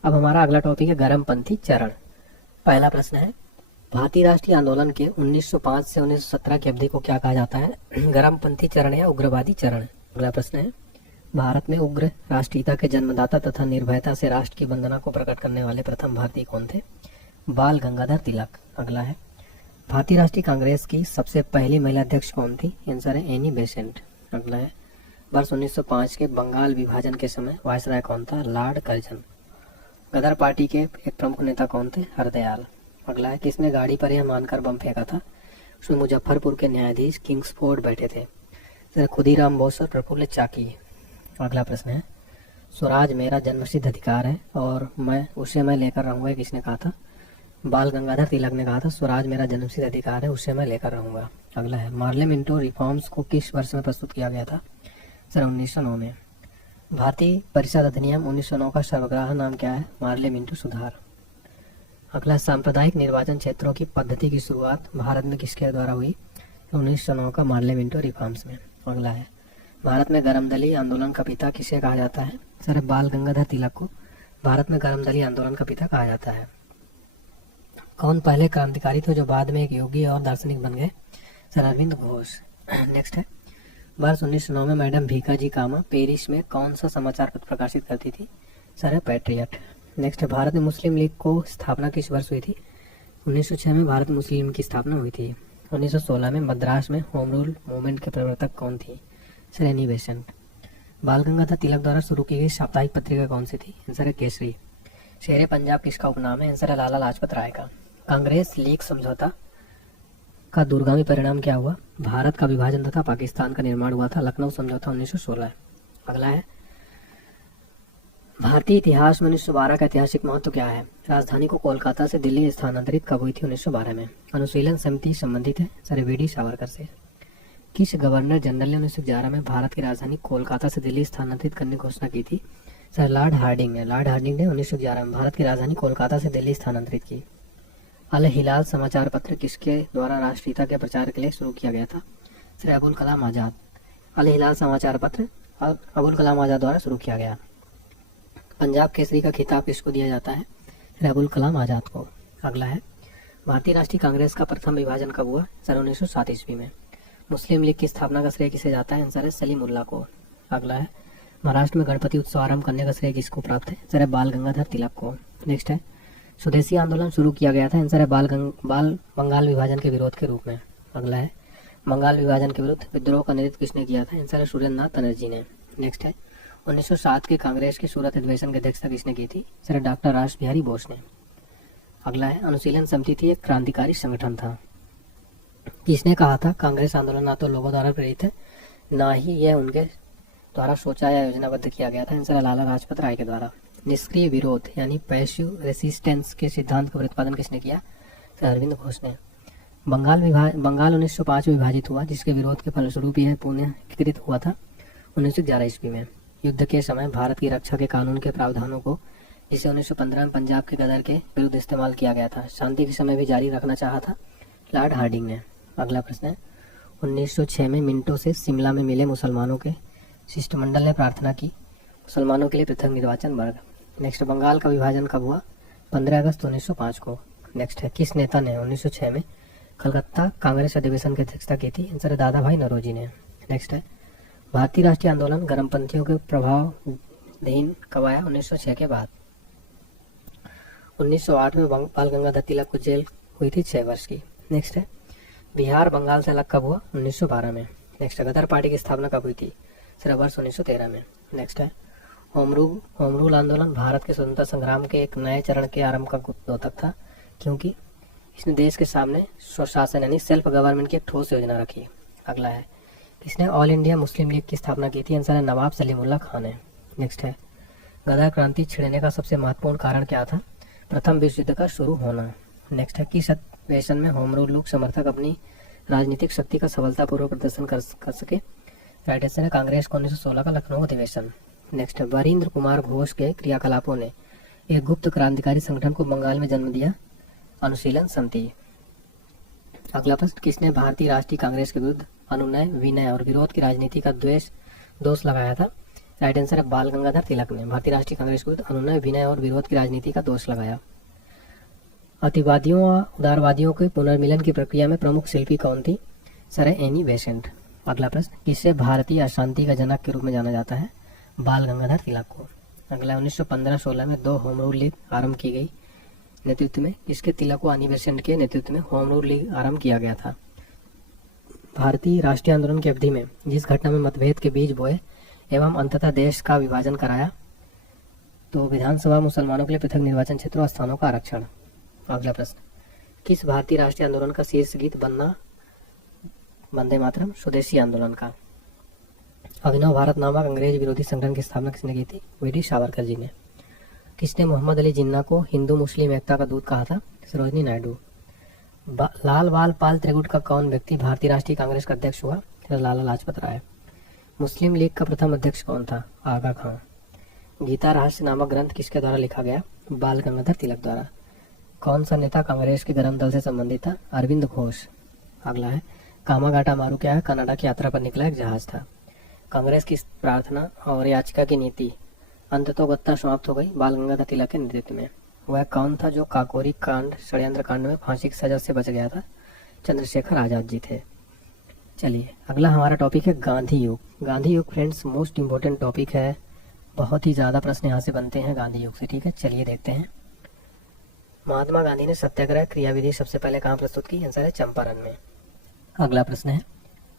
अब हमारा अगला टॉपिक है गर्मपंथी चरण। पहला प्रश्न है, भारतीय राष्ट्रीय आंदोलन के 1905 से 1917 की अवधि को क्या कहा जाता है? गर्मपंथी चरण या उग्रवादी चरण। अगला प्रश्न है, भारत में उग्र राष्ट्रीयता के जन्मदाता तथा निर्भयता से राष्ट्र की वंदना को प्रकट करने वाले प्रथम भारतीय कौन थे? बाल गंगाधर तिलक। अगला है, भारतीय राष्ट्रीय कांग्रेस की सबसे पहली महिला अध्यक्ष कौन थी? आंसर है एनी बेसेंट। अगला है, वर्ष 1905 के बंगाल विभाजन के समय वायसराय कौन था? Lord Curzon. गदर पार्टी के एक प्रमुख नेता कौन थे? हरदयाल। अगला है, किसने गाड़ी पर यह मानकर बम फेंका था? उसमें मुजफ्फरपुर के न्यायाधीश किंग्सफोर्ड बैठे थे। सर खुदीराम बोस और प्रफुल्ल चाकी। अगला प्रश्न है, स्वराज मेरा जन्मसिद्ध अधिकार है और मैं लेकर रहूंगा, किसने कहा था? बाल गंगाधर तिलक ने कहा था स्वराज मेरा जन्मसिद्ध अधिकार है, उससे मैं लेकर रहूंगा। अगला है, पार्लियामेंटो रिफॉर्म्स को किस वर्ष में प्रस्तुत किया गया था? सर 1909 में। भारतीय परिषद अधिनियम 1909 का सर्वग्राह नाम क्या है? पार्लियामेंटो सुधार। अगला, सांप्रदायिक निर्वाचन क्षेत्रों की पद्धति की शुरुआत भारत में किसके द्वारा हुई? 1909 का पार्लियामेंटो रिफॉर्म्स में। अगला है, भारत में गर्मदली आंदोलन का पिता किसे कहा जाता है? सर बाल गंगाधर तिलक को भारत में गर्मदली आंदोलन का पिता कहा जाता है। कौन पहले क्रांतिकारी थे जो बाद में एक योगी और दार्शनिक बन गए? सर अरविंद घोष। नेक्स्ट है, वर्ष 1909 में मैडम भीकाजी कामा पेरिस में कौन सा समाचार पत्र प्रकाशित करती थी? सर है पैट्रियट। नेक्स्ट है, भारत में मुस्लिम लीग को स्थापना किस वर्ष हुई थी? 1906 में भारत मुस्लिम लीग की स्थापना हुई थी। 1916 में मद्रास में होम रूल मूवमेंट के प्रवर्तक कौन थी? Sir Annie Besant. बाल गंगाधर तिलक द्वारा शुरू की गई साप्ताहिक पत्रिका कौन सी थी? आंसर है केसरी। शेरे पंजाब किसका उपनाम है? आंसर है लाला लाजपत राय का। कांग्रेस लीग समझौता का दूरगामी परिणाम क्या हुआ? भारत का विभाजन तथा पाकिस्तान का निर्माण हुआ था। लखनऊ समझौता 1916। अगला है, भारतीय इतिहास में 1912 का ऐतिहासिक महत्व क्या है? राजधानी को कोलकाता से दिल्ली स्थानांतरित कब हुई थी? 1912 में। अनुशीलन समिति संबंधित है? सर वी डी सावरकर से। किस गवर्नर जनरल ने 1911 में भारत की राजधानी कोलकाता से दिल्ली स्थानांतरित करने की घोषणा की थी? सर लॉर्ड हार्डिंग ने। लॉर्ड हार्डिंग ने 1911 में भारत की राजधानी कोलकाता से दिल्ली स्थानांतरित की। अल हिलाल समाचार पत्र किसके द्वारा राष्ट्रीयता के प्रचार के लिए शुरू किया गया था? सर अबुल कलाम आजाद। अल हिलाल समाचार पत्र अबुल कलाम आजाद द्वारा शुरू किया गया। पंजाब केसरी का खिताब किसको दिया जाता है? सर अबुल कलाम आजाद को। अगला है, भारतीय राष्ट्रीय कांग्रेस का प्रथम विभाजन कब हुआ? सर 1907 ईस्वी में। मुस्लिम लीग की स्थापना का श्रेय किसे जाता है? आंसर है सलीमुल्लाह को। अगला है, महाराष्ट्र में गणपति उत्सव आरंभ करने का श्रेय किसको प्राप्त है? सर बाल गंगाधर तिलक को। नेक्स्ट है, स्वदेशी आंदोलन शुरू किया गया था। आंसर है बंगाल विभाजन के विरोध के रूप में। अगला है, बंगाल विभाजन के विरुद्ध विद्रोह का नेतृत्व किसने किया था? आंसर है सुरेंद्र नाथ बनर्जी ने। नेक्स्ट है, 1907 के कांग्रेस के सूरत अधिवेशन की अध्यक्षता किसने की थी? सर डॉक्टर रास बिहारी बोस ने। अगला है, अनुशीलन समिति थी एक क्रांतिकारी संगठन था। किसने कहा था कांग्रेस आंदोलन ना तो लोगों द्वारा प्रेरित है ना ही यह उनके द्वारा सोचा या योजनाबद्ध किया गया था? आंसर है लाला लाजपत राय के द्वारा। निष्क्रिय विरोध यानी पैसिव रेसिस्टेंस के सिद्धांत का प्रतिपादन किसने किया? सर अरविंद घोष ने। बंगाल 1905 में विभाजित हुआ, जिसके विरोध के फलस्वरूप यह पुनःकृत हुआ था 1911 ईस्वी में। युद्ध के समय भारत की रक्षा के कानून के प्रावधानों को, जिसे 1915 में पंजाब के गदर के विरुद्ध इस्तेमाल किया गया था, शांति के समय भी जारी रखना चाहा था लॉर्ड हार्डिंग ने। अगला प्रश्न है, 1906 में मिंटो से शिमला में मिले मुसलमानों के शिष्टमंडल ने प्रार्थना की मुसलमानों के लिए पृथक निर्वाचन वर्ग। नेक्स्ट, बंगाल का विभाजन कब हुआ? 15 अगस्त 1905 को। नेक्स्ट है, किस नेता ने 1906 में कलकत्ता कांग्रेस अधिवेशन की अध्यक्षता की थी? आंसर है दादा भाई नौरोजी ने। नेक्स्ट है, भारतीय राष्ट्रीय आंदोलन गर्मपंथियों के प्रभावाधीन कब आया? 1906 के बाद। 1908 में बाल गंगाधर तिलक को जेल हुई थी 6 वर्ष की। नेक्स्ट है, बिहार बंगाल से अलग कब हुआ? 1912 में। नेक्स्ट, गदर पार्टी की स्थापना कब हुई थी? सर वर्ष 1913 में। नेक्स्ट है, होम रूल आंदोलन भारत के स्वतंत्रता संग्राम के एक नए चरण के आरंभ का द्योतक था, क्योंकि इसने देश के सामने स्वशासन यानी सेल्फ गवर्नमेंट की एक ठोस योजना रखी। अगला है, इसने ऑल इंडिया मुस्लिम लीग की स्थापना की थी? आंसर है नवाब सलीमुल्लाह खान ने। नेक्स्ट है, गदर क्रांति छिड़ने का सबसे महत्वपूर्ण कारण क्या था? प्रथम विश्व युद्ध का शुरू होना। नेक्स्ट है, किस अधिवेशन में होम रूल लोक समर्थक अपनी राजनीतिक शक्ति का सफलतापूर्वक प्रदर्शन कर सके? राइट आंसर है कांग्रेस का 1916 का लखनऊ अधिवेशन। नेक्स्ट है, वरिंद्र कुमार घोष के क्रियाकलापों ने एक गुप्त क्रांतिकारी संगठन को बंगाल में जन्म दिया, अनुशीलन समिति। अगला प्रश्न, किसने भारतीय राष्ट्रीय कांग्रेस के विरुद्ध अनुनय विनय और विरोध की राजनीति का दोष लगाया था? राइट आंसर है बाल गंगाधर तिलक ने भारतीय राष्ट्रीय कांग्रेस के विरुद्ध अनुनय विनय और विरोध की राजनीति का दोष लगाया। अतिवादियों व उदारवादियों के पुनर्मिलन की प्रक्रिया में प्रमुख शिल्पी कौन थी? Sir Annie Besant. अगला प्रश्न, किसे भारतीय अशांति का जनक के रूप में जाना जाता है? बाल गंगाधर तिलक को। अगला, 1915-16 में 2 होम रूल लीग आरंभ की गई नेतृत्व में, इसके तिलक व एनी बेसेंट के नेतृत्व में होम रूल लीग आरंभ किया गया था। भारतीय राष्ट्रीय आंदोलन की अवधि में जिस घटना में मतभेद के बीज बोए एवं अंततः देश का विभाजन कराया, तो विधानसभा मुसलमानों के लिए पृथक निर्वाचन क्षेत्रों और स्थानों का आरक्षण। अगला प्रश्न, किस भारतीय राष्ट्रीय आंदोलन का शीर्ष गीत बनना वंदे मातरम स्वदेशी आंदोलन का? अभिनव भारत नामक अंग्रेज विरोधी संगठन की स्थापना किसने की थी? वीडी सावरकर जी ने। किसने मोहम्मद अली जिन्ना को हिंदू मुस्लिम एकता का दूत कहा था? सरोजनी नायडू। लाल बाल पाल त्रिगुट का कौन व्यक्ति भारतीय राष्ट्रीय कांग्रेस का अध्यक्ष हुआ? लाला लाजपत राय। मुस्लिम लीग का प्रथम अध्यक्ष कौन था? आगा खां। गीता रहस्य नामक ग्रंथ किसके द्वारा लिखा गया? बाल गंगाधर तिलक द्वारा। कौन सा नेता कांग्रेस के गरम दल से संबंधित था? अरविंद घोष। अगला है, कामागाटा मारू क्या है? कनाडा की यात्रा पर निकला एक जहाज था। कांग्रेस की प्रार्थना और याचिका की नीति अंततोगत्ता समाप्त हो गई बाल गंगाधर तिलक के नेतृत्व में। वह कौन था जो काकोरी कांड षड्यंत्र कांड में फांसी की सजा से बच गया था? चंद्रशेखर आजाद जी थे। चलिए, अगला हमारा टॉपिक है गांधी युग। गांधी युग फ्रेंड्स मोस्ट इम्पोर्टेंट टॉपिक है, बहुत ही ज़्यादा प्रश्न यहाँ से बनते हैं गांधी युग से। ठीक है, चलिए देखते हैं। महात्मा गांधी ने सत्याग्रह क्रियाविधि सबसे पहले कहाँ प्रस्तुत की? आंसर है चंपारण में। अगला प्रश्न है,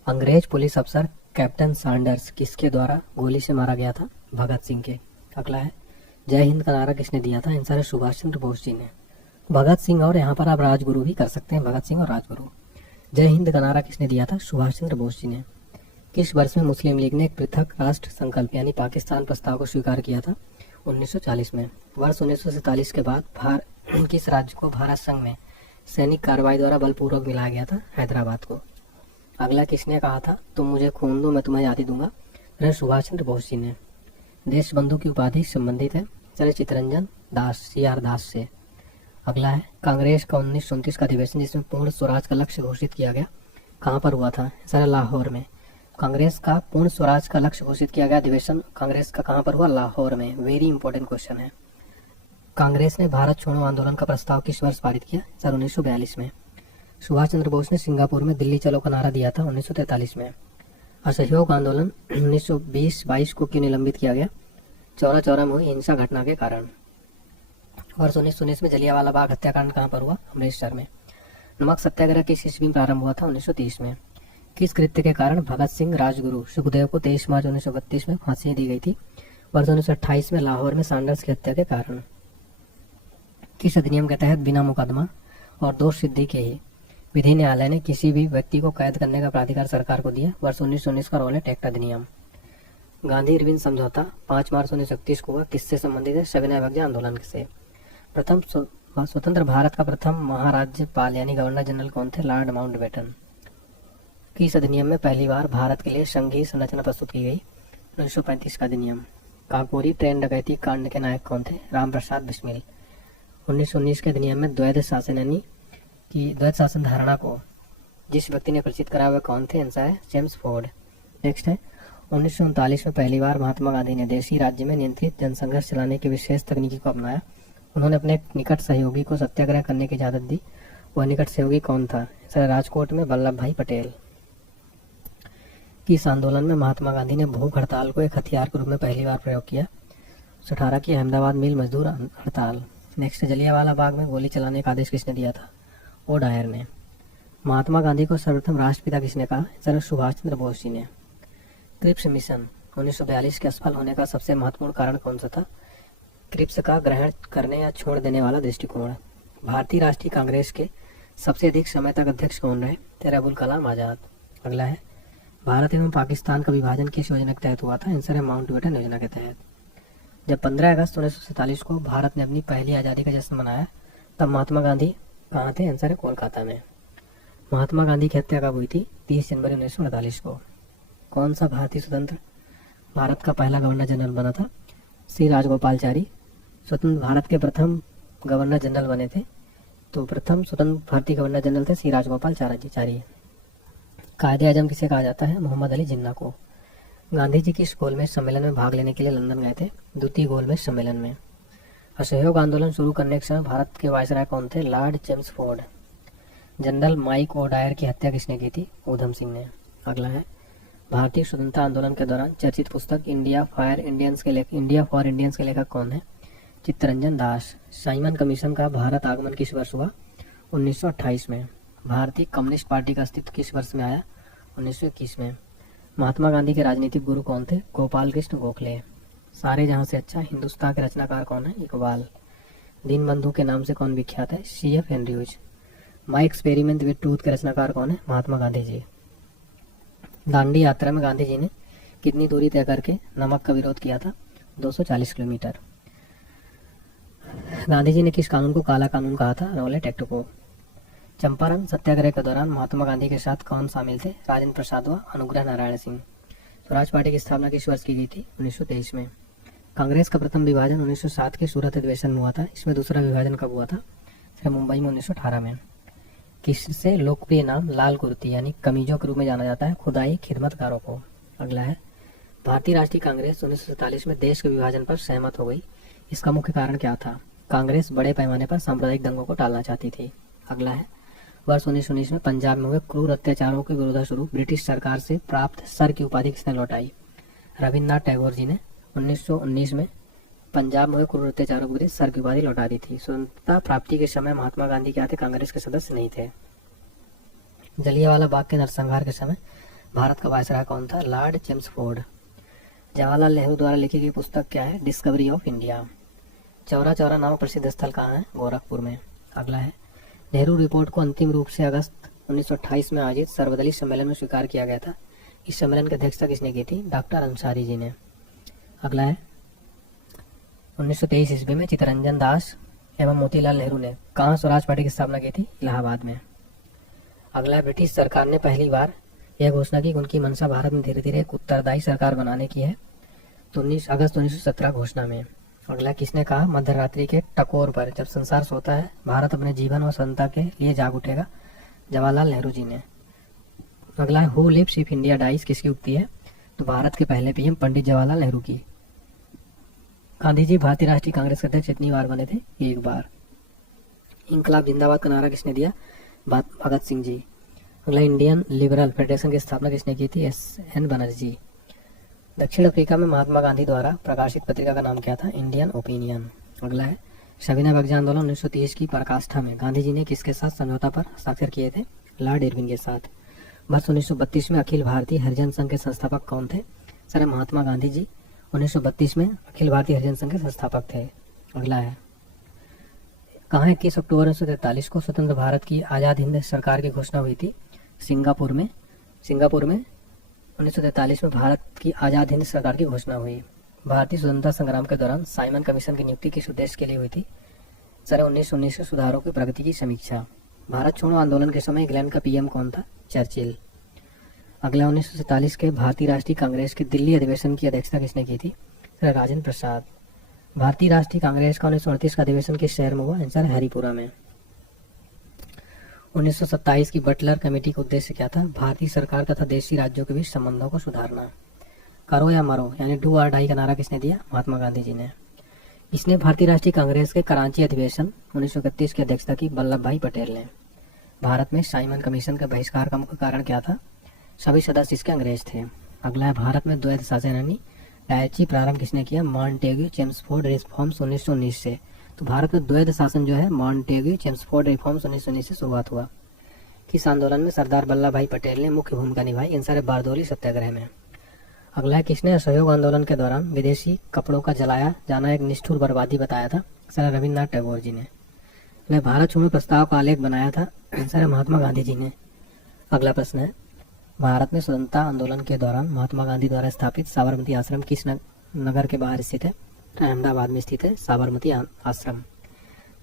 अंग्रेज पुलिस अफसर कैप्टन सैंडर्स किसके द्वारा गोली से मारा गया था? भगत सिंह के। अगला है, जय हिंद का नारा किसने दिया था? आंसर है सुभाष चंद्र बोस जी ने। भगत सिंह और यहाँ पर आप राजगुरु भी कर सकते हैं, भगत सिंह और राजगुरु। जय हिंद का नारा किसने दिया था? सुभाष चंद्र बोस जी ने। किस वर्ष में मुस्लिम लीग ने एक पृथक राष्ट्र संकल्प यानी पाकिस्तान प्रस्ताव को स्वीकार किया था? 1940 में। वर्ष 1947 के बाद किस राज्य को भारत संघ में सैनिक कार्रवाई द्वारा बलपूर्वक मिलाया गया था? हैदराबाद को। अगला किसने कहा था, तुम मुझे खून दो मैं तुम्हें आज़ादी दूंगा? सर सुभाष चंद्र बोस जी ने। देश बंधु की उपाधि संबंधित है सर चित्तरंजन दास CR दास से। अगला है कांग्रेस का 1929 का अधिवेशन जिसमें पूर्ण स्वराज का लक्ष्य घोषित किया गया, कहाँ पर हुआ था? सर लाहौर में। कांग्रेस का पूर्ण स्वराज का लक्ष्य घोषित किया गया अधिवेशन कांग्रेस का कहाँ पर हुआ? लाहौर में। वेरी इंपॉर्टेंट क्वेश्चन है। कांग्रेस ने भारत छोड़ो आंदोलन का प्रस्ताव किस वर्ष पारित किया? सर 1942 में। सुभाष चंद्र बोस ने सिंगापुर में दिल्ली चलो का नारा दिया था 1943 में। असहयोग आंदोलन 1920-22 को क्यों निलंबित किया गया? चौरा चौरा में हुई हिंसा घटना के कारण। वर्ष 1919 में जलियांवाला बाग हत्याकांड कहाँ पर हुआ? अमृतसर में। नमक सत्याग्रह किस ईस्वी में प्रारंभ हुआ था? 1930 में। किस कृत्य के कारण भगत सिंह राजगुरु सुखदेव को 23 मार्च 1932 में फांसी दी गई थी? वर्ष 1928 में लाहौर में सैंडर्स की हत्या के कारण। किस अधिनियम के तहत बिना मुकदमा और दोष सिद्धि के ही विधि न्यायालय ने किसी भी व्यक्ति को कैद करने का प्राधिकार सरकार को दिया? वर्ष 1919 का रॉलेट एक्ट अधिनियम। गांधी इरविन समझौता 5 मार्च 1931 को हुआ, किससे संबंधित है? सविनय अवज्ञा आंदोलन से। प्रथम स्वतंत्र भारत का प्रथम महाराज्यपाल यानी गवर्नर जनरल कौन थे? Lord Mountbatten. किस अधिनियम में पहली बार भारत के लिए संघीय संरचना प्रस्तुत की गई? 1935 का अधिनियम। काकोरी ट्रेन डकैती कांड के नायक कौन थे? राम प्रसाद बिस्मिल। 1919 के अधिनियम में द्वैध शासन यानी कि द्वैध शासन धारणा को जिस व्यक्ति ने प्रचित करा वह कौन थे? आंसर है जेम्स फोर्ड। नेक्स्ट है 1939 में पहली बार महात्मा गांधी ने देशी राज्य में नियंत्रित जनसंघर्ष चलाने की विशेष तकनीकी को अपनाया। उन्होंने अपने निकट सहयोगी को सत्याग्रह करने की इजाजत दी। वह निकट सहयोगी कौन था? सर राजकोट में वल्लभ भाई पटेल। किस आंदोलन में महात्मा गांधी ने भूख हड़ताल को एक हथियार के रूप में पहली बार प्रयोग किया? 18 की अहमदाबाद मिल मजदूर हड़ताल। नेक्स्ट जलियांवाला बाग में गोली चलाने का आदेश किसने दिया था? ओ डायर ने। महात्मा गांधी को सर्वप्रथम राष्ट्रपिता किसने कहा? सर सुभाष चंद्र बोस जी ने। क्रिप्स मिशन 1942 के असफल होने का सबसे महत्वपूर्ण कारण कौन सा था? क्रिप्स का ग्रहण करने या छोड़ देने वाला दृष्टिकोण। भारतीय राष्ट्रीय कांग्रेस के सबसे अधिक समय तक अध्यक्ष कौन रहे? तेरा अबुल कलाम आजाद। अगला है भारत एवं पाकिस्तान का विभाजन किस योजना के तहत हुआ था? आंसर है माउंटबेटन योजना के तहत। जब 15 अगस्त 1947 को भारत ने अपनी पहली आज़ादी का जश्न मनाया तब महात्मा गांधी कहाँ थे? आंसर है कोलकाता में। महात्मा गांधी की हत्या कब हुई थी? 30 जनवरी 1948 को। कौन सा भारतीय स्वतंत्र भारत का पहला गवर्नर जनरल बना था? श्री राजगोपालचारी। स्वतंत्र भारत के प्रथम गवर्नर जनरल बने थे, तो प्रथम स्वतंत्र भारतीय गवर्नर जनरल थे श्री राजगोपालचारी। कायदे आजम किसे कहा जाता है? मोहम्मद अली जिन्ना को। गांधी जी किस गोलमेज सम्मेलन में भाग लेने के लिए लंदन गए थे? द्वितीय गोलमेज सम्मेलन में। असहयोग आंदोलन शुरू करने के समय भारत के वायसराय कौन थे? Lord Chelmsford. General Mike O'Dwyer की हत्या किसने की थी? ऊधम सिंह ने। अगला है भारतीय स्वतंत्रता आंदोलन के दौरान चर्चित पुस्तक इंडिया फॉर इंडियंस के लेखक कौन है? चित्तरंजन दास। साइमन कमीशन का भारत आगमन किस वर्ष हुआ? 1928 में। भारतीय कम्युनिस्ट पार्टी का अस्तित्व किस वर्ष में आया? 1921 में। महात्मा गांधी के राजनीतिक गुरु कौन थे? गोपाल कृष्ण गोखले। सारे जहां से अच्छा हिंदुस्तान के रचनाकार कौन है? इकबाल। दीनबंधु के नाम से कौन विख्यात है? CF Andrews. My experiment with truth के रचनाकार कौन है? महात्मा गांधी जी। दांडी यात्रा में गांधी जी ने कितनी दूरी तय करके नमक का विरोध किया था? 240 किलोमीटर। गांधी जी ने किस कानून को काला कानून कहा था? रॉलेट एक्ट को। चंपारण सत्याग्रह के दौरान महात्मा गांधी के साथ कौन शामिल थे? राजेंद्र प्रसाद व अनुग्रह नारायण सिंह। स्वराज पार्टी की स्थापना किस वर्ष की गई थी? 1923 में। कांग्रेस का प्रथम विभाजन 1907 के सूरत अधिवेशन में हुआ था। इसमें दूसरा विभाजन कब हुआ था? फिर मुंबई में 1918 में। किससे लोकप्रिय नाम लाल कुर्ती यानी कमीजों के रूप में जाना जाता है? खुदाई खिदमतगारों को। अगला है भारतीय राष्ट्रीय कांग्रेस 1947 में देश के विभाजन पर सहमत हो गई। इसका मुख्य कारण क्या था? कांग्रेस बड़े पैमाने पर सांप्रदायिक दंगों को टालना चाहती थी। अगला है वर्ष 1919 में पंजाब में हुए क्रूर अत्याचारों के विरोधास्वरूप ब्रिटिश सरकार से प्राप्त सर की उपाधि किसने लौटाई? रविन्द्रनाथ टैगोर जी ने 1919 में पंजाब में हुए क्रूर अत्याचारों के विरुद्ध सर की उपाधि लौटा दी थी। स्वतंत्रता प्राप्ति के समय महात्मा गांधी क्या थे? कांग्रेस के सदस्य नहीं थे। जलियांवाला बाग के नरसंहार के समय भारत का वायसराय कौन था? Lord James Ford. Jawaharlal Nehru द्वारा लिखी गई पुस्तक क्या है? Discovery of India. Chaura Chaura नामक प्रसिद्ध स्थल कहाँ है? गोरखपुर में। अगला है नेहरू रिपोर्ट को अंतिम रूप से अगस्त 1928 में आयोजित सर्वदलीय सम्मेलन में स्वीकार किया गया था। इस सम्मेलन की अध्यक्षता किसने की थी? डॉक्टर अंसारी जी ने। अगला है 1923 ईस्वी में चित्तरंजन दास एवं मोतीलाल नेहरू ने कहाँ स्वराज पार्टी की स्थापना की थी? इलाहाबाद में। अगला है ब्रिटिश सरकार ने पहली बार यह घोषणा की कि उनकी मंशा भारत में धीरे धीरे एक उत्तरदायी सरकार बनाने की है। तो 19 अगस्त 1917 घोषणा में। अगला किसने कहा मध्य रात्रि के टकोर पर जब संसार सोता है भारत अपने जीवन और स्वतंत्रता के लिए जाग उठेगा? जवाहरलाल नेहरू जी ने। अगला who lives if India dies किसकी उक्ति है? तो भारत के पहले पीएम पंडित जवाहरलाल नेहरू की। गांधी जी भारतीय राष्ट्रीय कांग्रेस के अध्यक्ष कितनी बार बने थे? एक बार। इंकलाब जिंदाबाद का नारा किसने दिया? भगत सिंह जी। अगला इंडियन लिबरल फेडरेशन की स्थापना किसने की थी? एस.एन. बनर्जी। दक्षिण अफ्रीका में महात्मा गांधी द्वारा प्रकाशित पत्रिका का नाम क्या था? Indian opinion. अगला है सविनय अभियान आंदोलन 1930 की पराकाष्ठा में गांधी जी ने किसके साथ समझौता पर हस्ताक्षर किए थे? लॉर्ड इरविन के साथ। वर्ष 1932 में अखिल भारतीय हरिजन संघ के संस्थापक कौन थे? सर महात्मा गांधी जी 1932 में अखिल भारतीय हरिजन संघ के संस्थापक थे। अगला है कहाँ 21 अक्टूबर 1943 को स्वतंत्र भारत की आज़ाद हिंद सरकार की घोषणा हुई थी? सिंगापुर में 1943 में भारत की आज़ाद हिंद सरकार की घोषणा हुई। भारतीय स्वतंत्रता संग्राम के दौरान साइमन कमीशन की नियुक्ति किस उद्देश्य के लिए हुई थी? सर 1919 के सुधारों की प्रगति की समीक्षा। भारत छोड़ो आंदोलन के समय इंग्लैंड का पीएम कौन था? चर्चिल। अगला 1947 के भारतीय राष्ट्रीय कांग्रेस के दिल्ली अधिवेशन की अध्यक्षता किसने की थी? सर राजेंद्र प्रसाद। भारतीय राष्ट्रीय कांग्रेस का 1938 का अधिवेशन किस शहर में हुआ? आंसर हरिपुरा में। 1927 की बटलर कमेटी का उद्देश्य क्या था? भारतीय सरकार तथा देशी राज्यों के बीच संबंधों को सुधारना। करो या मरो यानी डू और डाई का नारा किसने दिया? महात्मा गांधी जी ने। इसने भारतीय राष्ट्रीय कांग्रेस के कराची अधिवेशन 1931 की अध्यक्षता की? वल्लभ भाई पटेल ने। भारत में साइमन कमीशन का बहिष्कार का मुख्य कारण क्या था? सभी सदस्य इसके अंग्रेज थे। अगला है भारत में द्वैध शासन यानी डायची प्रारंभ किसने किया? मॉन्टेग्यू चेम्सफोर्ड रिफॉर्म्स 1919 से। तो भारत में द्वैध शासन जो है मॉन्टेग्यू चेम्सफोर्ड रिफॉर्म्स 1919 से शुरुआत हुआ। किस आंदोलन में सरदार वल्लभ भाई पटेल ने मुख्य भूमिका निभाई? आंसर है बारदोली सत्याग्रह में। अगला है किसने असहयोग आंदोलन के दौरान विदेशी कपड़ों का जलाया जाना एक निष्ठुर बर्बादी बताया था? सर रविन्द्रनाथ टैगोर जी ने। भारत छोड़ो प्रस्ताव का आलेख बनाया था? सर महात्मा गांधी जी ने। अगला प्रश्न है भारत में स्वतंत्रता आंदोलन के दौरान महात्मा गांधी द्वारा स्थापित साबरमती आश्रम किस नगर के बाहर स्थित है? अहमदाबाद में स्थित है साबरमती आश्रम।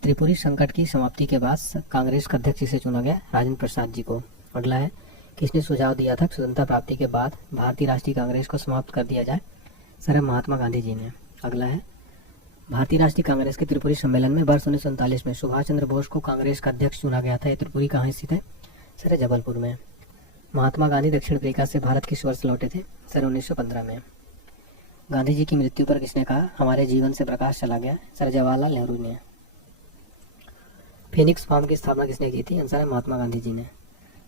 त्रिपुरी संकट की समाप्ति के बाद कांग्रेस का अध्यक्ष इसे चुना गया? राजेंद्र प्रसाद जी को। अगला है किसने सुझाव दिया था स्वतंत्रता प्राप्ति के बाद भारतीय राष्ट्रीय कांग्रेस को समाप्त कर दिया जाए? सर महात्मा गांधी जी ने। अगला है भारतीय राष्ट्रीय कांग्रेस के त्रिपुरी सम्मेलन में वर्ष 1947 में सुभाष चंद्र बोस को कांग्रेस का अध्यक्ष चुना गया था। ये त्रिपुरी कहाँ स्थित है? सर जबलपुर में। महात्मा गांधी दक्षिण अफ्रीका से भारत किस वर्ष लौटे थे? सर 1915 में। गांधी जी की मृत्यु पर किसने कहा हमारे जीवन से प्रकाश चला गया? सर जवाहरलाल नेहरू ने। फिनिक्स फार्म की स्थापना किसने की थी? आंसर है महात्मा गांधी जी ने।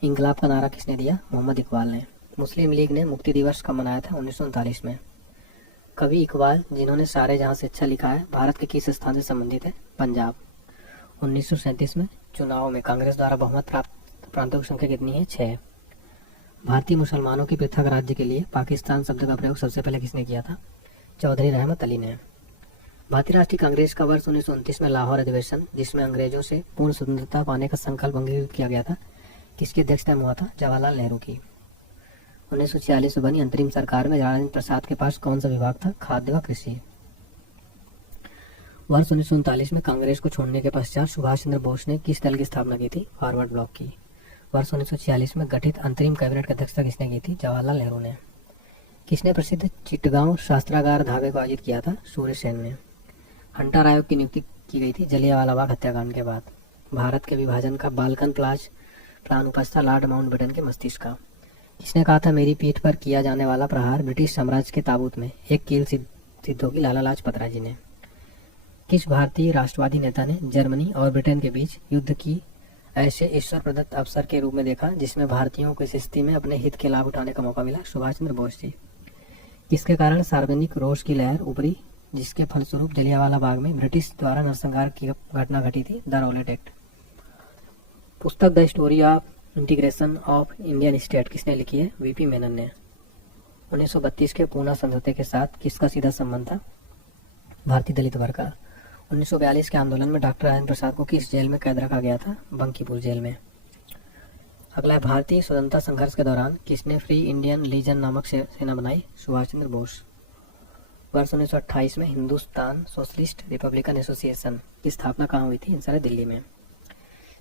इंकलाब का नारा किसने दिया? मोहम्मद इकबाल ने। मुस्लिम लीग ने मुक्ति दिवस कब मनाया था? 1939 में। कवि इकबाल जिन्होंने सारे जहां से अच्छा लिखा है भारत के किस स्थान से संबंधित है? पंजाब। 1937 में चुनाव में कांग्रेस द्वारा बहुमत प्राप्त प्रांतों की संख्या कितनी है? 6। भारतीय मुसलमानों की पृथक राज्य के लिए पाकिस्तान शब्द का प्रयोग सबसे पहले किसने किया था? चौधरी रहमत अली ने। भारतीय राष्ट्रीय कांग्रेस का वर्ष 1929 में लाहौर अधिवेशन जिसमें अंग्रेजों से पूर्ण स्वतंत्रता पाने का संकल्प अंगीकृत किया गया था किसकी अध्यक्षता में हुआ था? जवाहरलाल नेहरू की। 1946 में बनी अंतरिम सरकार में राजेंद्र प्रसाद के पास कौन सा विभाग था? खाद्य व कृषि। वर्ष 1939 में कांग्रेस को छोड़ने के पश्चात सुभाष चंद्र बोस ने किस दल की स्थापना की थी? फॉरवर्ड ब्लॉक की। वर्ष 1946 में गठित अंतरिम कैबिनेट की अध्यक्षता किसने की थी? जवाहरलाल नेहरू ने। किसने प्रसिद्ध चिटगांव शास्त्रागार धाबे को आयोजित किया था? सूर्य सेन ने। हंटर आयोग की नियुक्ति की गई थी जलियांवाला बाग हत्याकांड के बाद। भारत के विभाजन का बाल्कन प्लान उपस्थ था लॉर्ड माउंटबेटन के मस्तिष्क का। किसने कहा था मेरी पीठ पर किया जाने वाला प्रहार ब्रिटिश साम्राज्य के ताबूत में एक कील सिद्ध होगी? लाला लाजपत राय जी ने। किस भारतीय राष्ट्रवादी नेता ने जर्मनी और ब्रिटेन के बीच युद्ध की ऐसे ईश्वर प्रदत्त अवसर के रूप में देखा जिसमें भारतीयों को इस स्थिति में अपने हित के लाभ उठाने का मौका मिला? सुभाष चंद्र बोस जी। किसके कारण सार्वजनिक रोष की लहर उभरी जिसके फलस्वरूप जलियांवाला बाग में ब्रिटिश द्वारा नरसंहार की घटना घटी थी? The Rowlatt act. पुस्तक the story of integration of Indian state किसने लिखी है? वीपी मेनन ने। 1932 के पूना समझौते के साथ किसका सीधा संबंध था? भारतीय दलित वर्ग का। 1942 के आंदोलन में डॉक्टर राजेंद्र प्रसाद को किस जेल में कैद रखा गया था? बंकीपुर जेल में। अगला है भारतीय स्वतंत्रता संघर्ष के दौरान किसने फ्री इंडियन लीजन नामक सेना बनाई? सुभाष चंद्र बोस। वर्ष 1928 में हिंदुस्तान सोशलिस्ट रिपब्लिकन एसोसिएशन की स्थापना कहाँ हुई थी? आंसर है दिल्ली में।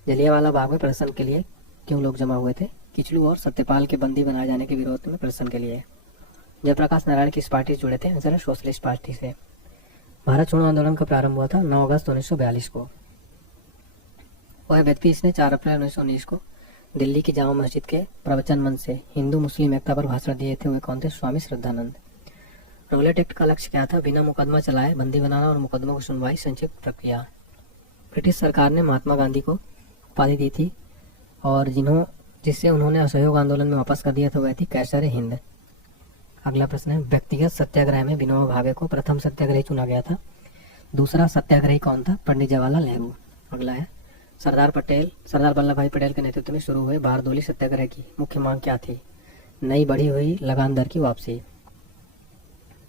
जलियांवाला बाग में प्रदर्शन के लिए क्यों लोग जमा हुए थे? किचलू और सत्यपाल के बंदी बनाए जाने के विरोध में प्रदर्शन के लिए। जयप्रकाश नारायण किस पार्टी से जुड़े थे? आंसर है सोशलिस्ट पार्टी से। भारत छोड़ो आंदोलन का प्रारंभ हुआ था 9 अगस्त 1942 को। वह व्यक्ति इसने 4 अप्रैल 1919 को दिल्ली की जामा मस्जिद के प्रवचन मंच से हिंदू मुस्लिम एकता पर भाषण दिए थे, वे कौन थे? स्वामी श्रद्धानंद। रोलेट एक्ट का लक्ष्य क्या था? बिना मुकदमा चलाए बंदी बनाना और मुकदमों की सुनवाई संक्षिप्त प्रक्रिया। ब्रिटिश सरकार ने महात्मा गांधी को उपाधि दी थी और जिससे उन्होंने असहयोग आंदोलन में वापस कर दिया था वह थी कैसर हिंद। अगला प्रश्न है, व्यक्तिगत सत्याग्रह में विनोबा भावे को प्रथम सत्याग्रही चुना गया था। दूसरा सत्याग्रही कौन था? पंडित जवाहरलाल नेहरू। अगला है, सरदार वल्लभ भाई पटेल के नेतृत्व में शुरू हुए बारदोली सत्याग्रह की मुख्य मांग क्या थी? नई बढ़ी हुई लगान दर की वापसी।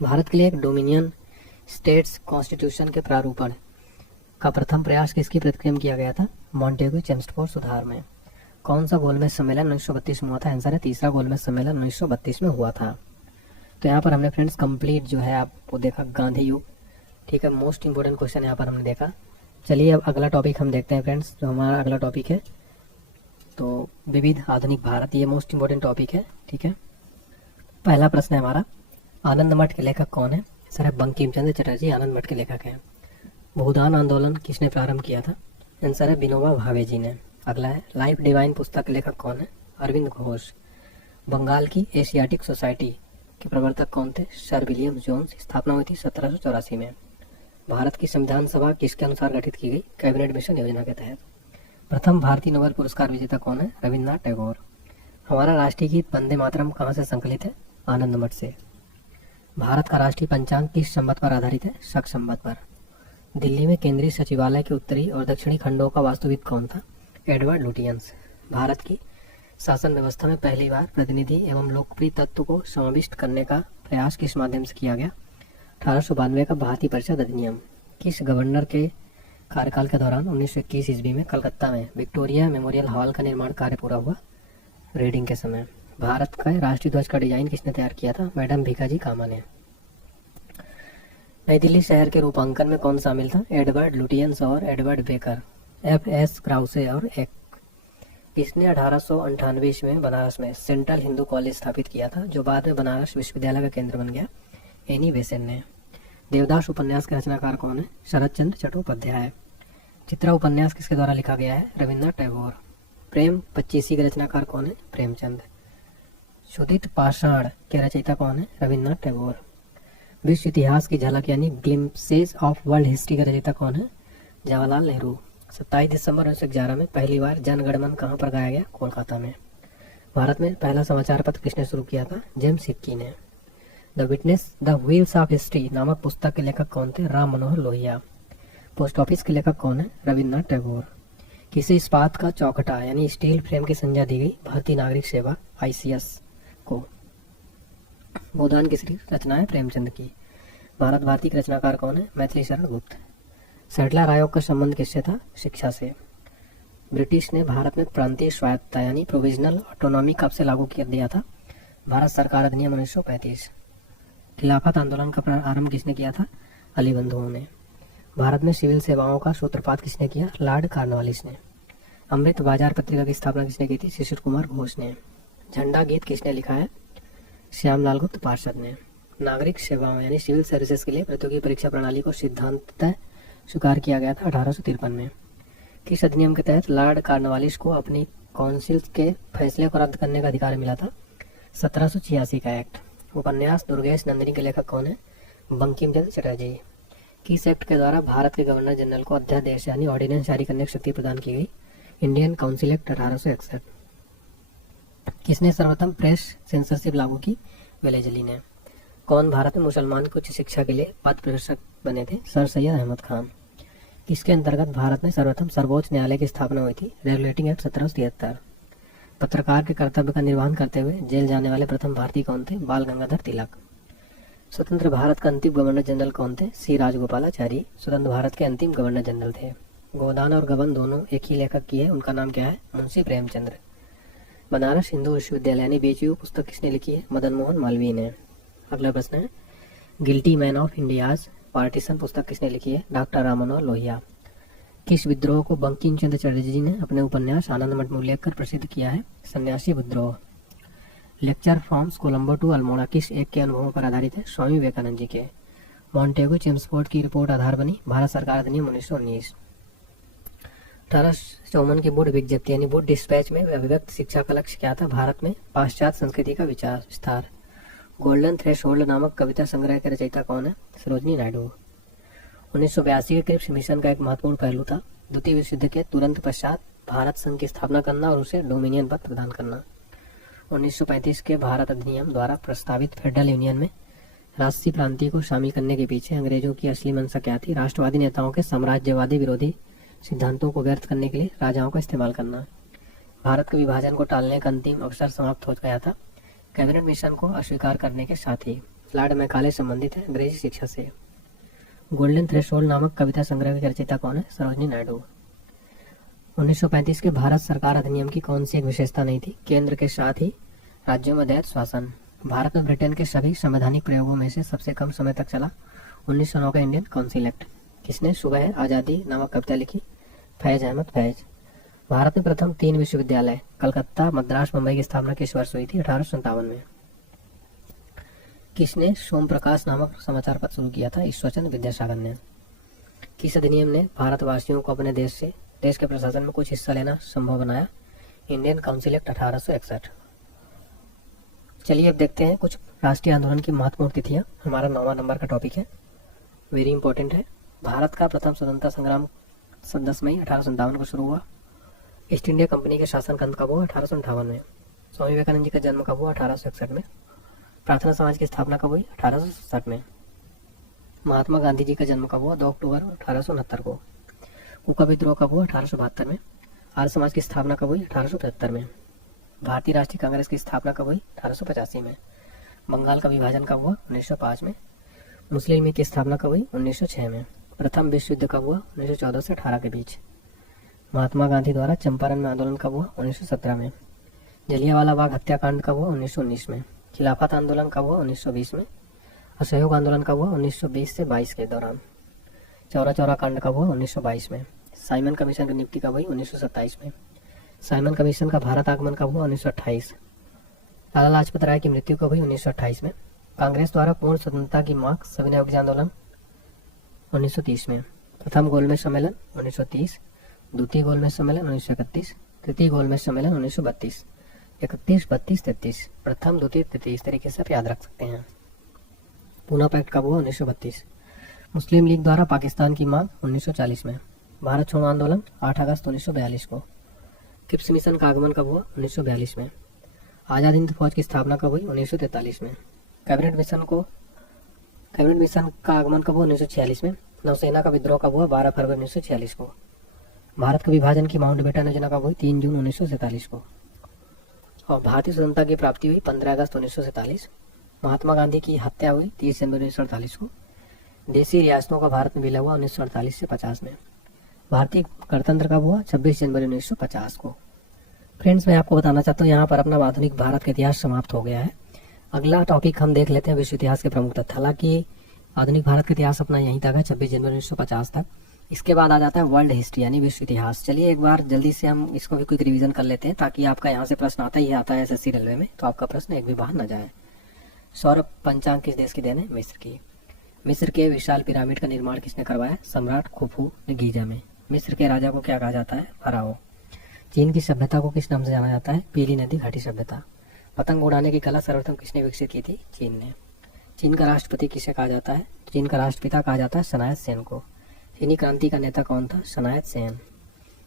भारत के लिए एक डोमिनियन स्टेट्स कॉन्स्टिट्यूशन के प्रारूपण का प्रथम प्रयास किसकी प्रतिक्रिया में किया गया था? मॉन्टेग्यू चेम्स्फोर्ड सुधार में। कौन सा गोलमेज सम्मेलन 1932 में हुआ था? आंसर है तीसरा गोलमेज सम्मेलन 1932 में हुआ था। तो यहाँ पर हमने फ्रेंड्स कंप्लीट जो है आपको देखा गांधी युग, ठीक है। मोस्ट इंपोर्टेंट क्वेश्चन यहाँ पर हमने देखा। चलिए अब अगला टॉपिक हम देखते हैं फ्रेंड्स। जो हमारा अगला टॉपिक है तो विविध आधुनिक भारत, ये मोस्ट इंपोर्टेंट टॉपिक है, ठीक है। पहला प्रश्न है हमारा, आनंद मठ के लेखक कौन है? सर है बंकिम चंद्र चटर्जी आनंद मठ के लेखक हैं। भूदान आंदोलन किसने प्रारंभ किया था? आंसर है विनोबा भावे जी ने। अगला है, लाइफ डिवाइन पुस्तक के लेखक कौन है? अरविंद घोष। बंगाल की एशियाटिक सोसाइटी के प्रवर्तक कौन थे? Sir William Jones. स्थापना हुई थी 1784 में। भारत की संविधान सभा किसके अनुसार गठित की गई? कैबिनेट मिशन योजना के तहत। प्रथम भारतीय नोबेल पुरस्कार विजेता कौन है? रविन्द्रनाथ टैगोर। हमारा राष्ट्रीय गीत वंदे मातरम कहाँ से संकलित है? आनंद मठ से। भारत का राष्ट्रीय पंचांग किस संवत पर आधारित है? शक संवत पर। दिल्ली में केंद्रीय सचिवालय के उत्तरी और दक्षिणी खंडों का वास्तुविद कौन था? Edward Lutyens. भारत की शासन व्यवस्था में पहली बार प्रतिनिधि एवं लोकप्रिय तत्व को समाविष्ट करने का प्रयास किस माध्यम से किया गया? 1892 का भारतीय परिषद अधिनियम। किस गवर्नर के कार्यकाल के दौरान 1921 ईस्वी में कलकत्ता में विक्टोरिया मेमोरियल हॉल का निर्माण कार्य पूरा हुआ? रीडिंग के समय। भारत का राष्ट्रीय ध्वज का डिजाइन किसने तैयार किया था? मैडम भीखाजी कामा ने। नई दिल्ली शहर के रूपांकन में कौन शामिल था? एडवर्ड लुटियंस और एडवर्ड बेकर। F.S. क्राउसे और एक। इसने 1898 में बनारस में सेंट्रल हिंदू कॉलेज स्थापित किया था, जो बाद में बनारस विश्वविद्यालय का केंद्र बन गया? एनी बेसेंट ने। देवदास उपन्यास के रचनाकार कौन है? शरद चंद्र चट्टोपाध्याय। चित्रा उपन्यास किसके द्वारा लिखा गया है? रविन्द्रनाथ टैगोर। प्रेम पच्चीसी के रचनाकार कौन है? प्रेमचंद। क्षुधित पाषाण के रचयिता कौन है? रविन्द्रनाथ टैगोर। विश्व इतिहास की झलक यानी ग्लिम्पसेस ऑफ वर्ल्ड हिस्ट्री का रचयिता कौन है? जवाहरलाल नेहरू। 27 दिसंबर 1911 में पहली बार जनगणमन कहाँ पर गाया गया? कोलकाता में। भारत में पहला समाचार पत्र किसने शुरू किया था? जेम्स हिक्की ने। The witness the wheels of history नामक पुस्तक के लेखक कौन थे? राम मनोहर लोहिया। पोस्ट ऑफिस के लेखक कौन है? रविन्द्रनाथ टैगोर। किसी इस्पात का चौखटा यानी स्टील फ्रेम की संज्ञा दी गई? भारतीय नागरिक सेवा ICS को। गोदान किसकी रचना है? प्रेमचंद की। भारत भारती के रचनाकार कौन है? मैथिली शरण गुप्त। सेटलर आयोग का संबंध किससे था? शिक्षा से। ब्रिटिश ने भारत में प्रांतीय स्वायत्तता यानी प्रोविजनल ऑटोनॉमी कब से लागू कर दिया था? भारत सरकार अधिनियम 1935। खिलाफत आंदोलन का प्रारंभ किसने किया था? अली बंधुओं ने। भारत में सिविल सेवाओं का सूत्रपात किसने किया? लॉर्ड कॉर्नवालिस ने। अमृत बाजार पत्रिका की स्थापना किसने की थी? शिशिर कुमार घोष ने। झंडा गीत किसने लिखा है? श्यामलाल गुप्त पार्षद ने। नागरिक सेवाओं यानी सिविल सर्विसेज के लिए प्रतियोगी परीक्षा प्रणाली को सिद्धांततः स्वीकार किया गया था 1853 में। किस अधिनियम के तहत लॉर्ड कॉर्नवालिस को अपनी काउंसिल के फैसले को रद्द करने का अधिकार मिला था? 1786 का एक्ट। उपन्यास दुर्गेश नंदिनी के लेखक कौन है? बंकिम चंद्र चटर्जी। किस एक्ट के द्वारा भारत के गवर्नर जनरल को अध्यादेश यानी ऑर्डिनेंस जारी करने की शक्ति प्रदान की गई? Indian council act 1861। किसने सर्वप्रथम प्रेस सेंसरशिप लागू की? वेलेजली ने। कौन भारत में मुसलमान की उच्च शिक्षा के लिए पथ प्रदर्शक बने थे? सर सैयद अहमद खान। किसके अंतर्गत भारत में सर्वप्रथम सर्वोच्च न्यायालय की स्थापना हुई थी? Regulating act 1773। पत्रकार के कर्तव्य का निर्वहन करते हुए जेल जाने वाले प्रथम भारतीय कौन थे? बाल गंगाधर तिलक। स्वतंत्र भारत का अंतिम गवर्नर जनरल कौन थे? सी राजगोपालाचारी स्वतंत्र भारत के अंतिम गवर्नर जनरल थे। गोदान और गबन दोनों एक ही लेखक की है, उनका नाम क्या है? मुंशी प्रेमचंद्र। बनारस हिंदू विश्वविद्यालय यानी BHU पुस्तक किसने लिखी है? मदन मोहन मालवीय ने। अगला प्रश्न है, guilty man of India's partition पुस्तक किसने लिखी है? डॉक्टर राम मनोहर लोहिया। किस विद्रोह को बंकिम चंद्र चटर्जी ने अपने उपन्यास आनंद मठ में उल्लेख कर प्रसिद्ध किया है? सन्यासी विद्रोह। Lecture from Colombo to Almora किस एक के अनुभवों पर आधारित है? स्वामी विवेकानंद जी के। मॉन्टेगो चेम्सफोर्ड की रिपोर्ट आधार बनी भारत सरकार अधिनियम 1919। 1854 की बोर्ड विज्ञप्ति यानी बोर्ड डिस्पैच में अभिव्यक्त शिक्षा का लक्ष्य क्या था? भारत में पाश्चात्य संस्कृति का विस्तार। गोल्डन थ्रेशोल्ड नामक कविता संग्रह के रचयिता कौन है? सरोजनी नायडू। 1982 के क्रिप्स मिशन का एक महत्वपूर्ण पहलू था द्वितीय विश्व युद्ध के तुरंत पश्चात भारत संघ की स्थापना करना और उसे डोमिनियन पद प्रदान करना। 1935 के भारत अधिनियम द्वारा प्रस्तावित फेडरल यूनियन में राष्ट्रीय प्रांतीय को शामिल करने के पीछे अंग्रेजों की असली मंशा क्या थी? राष्ट्रवादी नेताओं के साम्राज्यवादी विरोधी सिद्धांतों को व्यर्थ करने के लिए राजाओं का इस्तेमाल करना। भारत के विभाजन को टालने का अंतिम अवसर समाप्त हो गया था कैबिनेट मिशन को अस्वीकार करने के साथ ही। लॉर्ड मैकाले संबंधित है अंग्रेजी शिक्षा से। गोल्डन थ्रेशोल्ड नामक कविता संग्रह की रचयिता कौन है? सरोजनी नायडू। 1935 के भारत सरकार अधिनियम की कौन सी एक विशेषता नहीं थी? केंद्र के साथ ही राज्यों में दैत शासन। भारत में ब्रिटेन के सभी संवैधानिक प्रयोगों में से सबसे कम समय तक चला 1909 का इंडियन काउंसिल एक्ट। किसने सुबह आजादी नामक कविता लिखी? फैज अहमद फैज। भारत में प्रथम 3 विश्वविद्यालय कलकत्ता, मद्रास, मुंबई की स्थापना किस वर्ष हुई थी? 1857 में। किसने सोम प्रकाश नामक समाचार पत्र शुरू किया था? ईश्वरचंद्र विद्यासागर ने। किस अधिनियम ने भारतवासियों को अपने देश के प्रशासन में कुछ हिस्सा लेना संभव बनाया? Indian council act 1861। चलिए अब देखते हैं कुछ राष्ट्रीय आंदोलन की महत्वपूर्ण तिथियां। हमारा 9वां नंबर का टॉपिक है, वेरी इंपॉर्टेंट है। भारत का प्रथम स्वतंत्रता संग्राम 10 मई 1857 को शुरू हुआ। ईस्ट इंडिया कंपनी के शासन का अंत कब हुआ? 1858 में। स्वामी विवेकानंद जी का जन्म कब हुआ? 1861 में। प्रार्थना समाज की स्थापना कब हुई? 1867 में। महात्मा गांधी जी का जन्म कब हुआ? 2 अक्टूबर 1869 को। कुका विद्रोह कब हुआ? 1872 में। आर्य समाज की स्थापना कब हुई? 1875 में। भारतीय राष्ट्रीय कांग्रेस की स्थापना कब हुई? 1885 में। बंगाल का विभाजन कब हुआ? 1905 में। मुस्लिम लीग की स्थापना कब हुई? 1906 में। प्रथम विश्व युद्ध कब हुआ? 1914 से 18 के बीच। महात्मा गांधी द्वारा चंपारण में आंदोलन कब हुआ? 1917 में। जलियांवाला बाग हत्याकांड कब हुआ? 1919 में। खिलाफत आंदोलन कब हुआ? 1920 में। असहयोग आंदोलन कब हुआ? 1920 से 22 के दौरान। चौरा चौरा कांड कब हुआ? 1922 में। साइमन कमीशन की नियुक्ति कब हुई? 1927 में। साइमन कमीशन का भारत आगमन कब हुआ? 1928। लाला लाजपत राय की मृत्यु कब हुई? 1928 में। कांग्रेस द्वारा पूर्ण स्वतंत्रता की मांग सविनय अवज्ञा आंदोलन 1930 में। प्रथम गोलमेज सम्मेलन 1930, द्वितीय गोलमेज सम्मेलन 1931, तृतीय गोलमेज सम्मेलन 1932। 31, 32, 33। प्रथम, द्वितीय, तृतीय, इस तरीके से आप याद रख सकते हैं। पूना पैक्ट कब हुआ? 1932। मुस्लिम लीग द्वारा पाकिस्तान की मांग 1940 में। भारत छोड़ो आंदोलन 8 अगस्त 1942 को। क्रिप्स मिशन का आगमन कब हुआ? 1942 में। आजाद हिंद फौज की स्थापना कब हुई? 1943 में। कैबिनेट मिशन का आगमन कब हुआ? 1946 में। नौसेना का विद्रोह कब हुआ? 12 फरवरी 1946 को। भारत के विभाजन की माउंटबेटन योजना कब हुई? 3 जून 1947 को। और भारतीय स्वतंत्रता की प्राप्ति हुई 15 अगस्त 1947। महात्मा गांधी की हत्या हुई 30 जनवरी 1948 को। देशी रियासतों का भारत में विलय हुआ 1948 से 50 में। भारतीय गणतंत्र कब हुआ? 26 जनवरी 1950 को। फ्रेंड्स, मैं आपको बताना चाहता हूँ यहाँ पर अपना आधुनिक भारत का इतिहास समाप्त हो गया है। अगला टॉपिक हम देख लेते हैं विश्व इतिहास के प्रमुख तथ्य। हालांकि आधुनिक भारत का इतिहास अपना यहीं तक है, 26 जनवरी 1950 तक। इसके बाद आ जाता है वर्ल्ड हिस्ट्री यानी विश्व इतिहास। चलिए एक बार जल्दी से हम इसको भी क्विक रिवीजन कर लेते हैं ताकि आपका यहाँ से प्रश्न आता ही आता है एसएससी रेलवे में, तो आपका प्रश्न एक भी बाहर न जाए। सौर पंचांग किस देश की देन है? मिस्र की। मिस्र के विशाल पिरामिड का निर्माण किसने करवाया? सम्राट खुफू ने गीजा में। मिस्र के राजा को क्या कहा जाता है? फराओ। चीन की सभ्यता को किस नाम से जाना जाता है? पीली नदी घाटी सभ्यता। पतंग उड़ाने की कला सर्वप्रथम किसने विकसित की थी? चीन ने। चीन का राष्ट्रपति किसे कहा जाता है? चीन का राष्ट्रपिता कहा जाता है शनायत सेन को। चीनी क्रांति का नेता कौन था? शनायत सेन।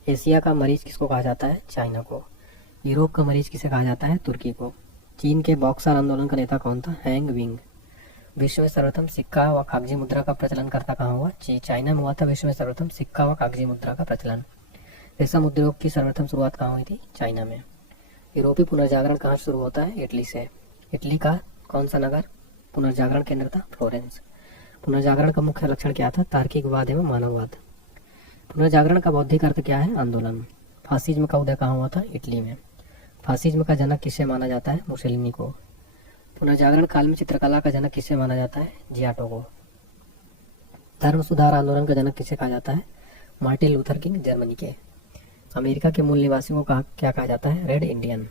एशिया का मरीज किसको कहा जाता है? चाइना को। यूरोप का मरीज किसे कहा जाता है? तुर्की को। चीन के बॉक्सर आंदोलन का नेता कौन था? Hang wing. विश्व में सर्वप्रथम सिक्का व कागजी मुद्रा का प्रचलन करता कहाँ हुआ? चाइना में हुआ था विश्व में सर्वप्रथम सिक्का व कागजी मुद्रा का प्रचलन। रेशम उद्योग की सर्वप्रथम शुरुआत कहाँ हुई थी? चाइना में। यूरोपीय पुनर्जागरण कहाँ शुरू होता है? इटली से। इटली का कौन सा नगर पुनर्जागरण केंद्र था? फ्लोरेंस। पुनर्जागरण का मुख्य लक्षण क्या था? तार्किकवाद एवं मानववाद। पुनर्जागरण का बौद्धिक अर्थ क्या है? आंदोलन। फासिज्म का उदय कहाँ हुआ था? इटली में। फासिज्म का जनक किसे माना जाता है? मुसोलिनी को। पुनर्जागरण काल में चित्रकला का जनक किसे माना जाता है? जियाटो को। धर्म सुधार आंदोलन का जनक किसे कहा जाता है? मार्टिन लूथर किंग जर्मनी के। अमेरिका के मूल निवासियों को क्या कहा जाता है? Red Indian.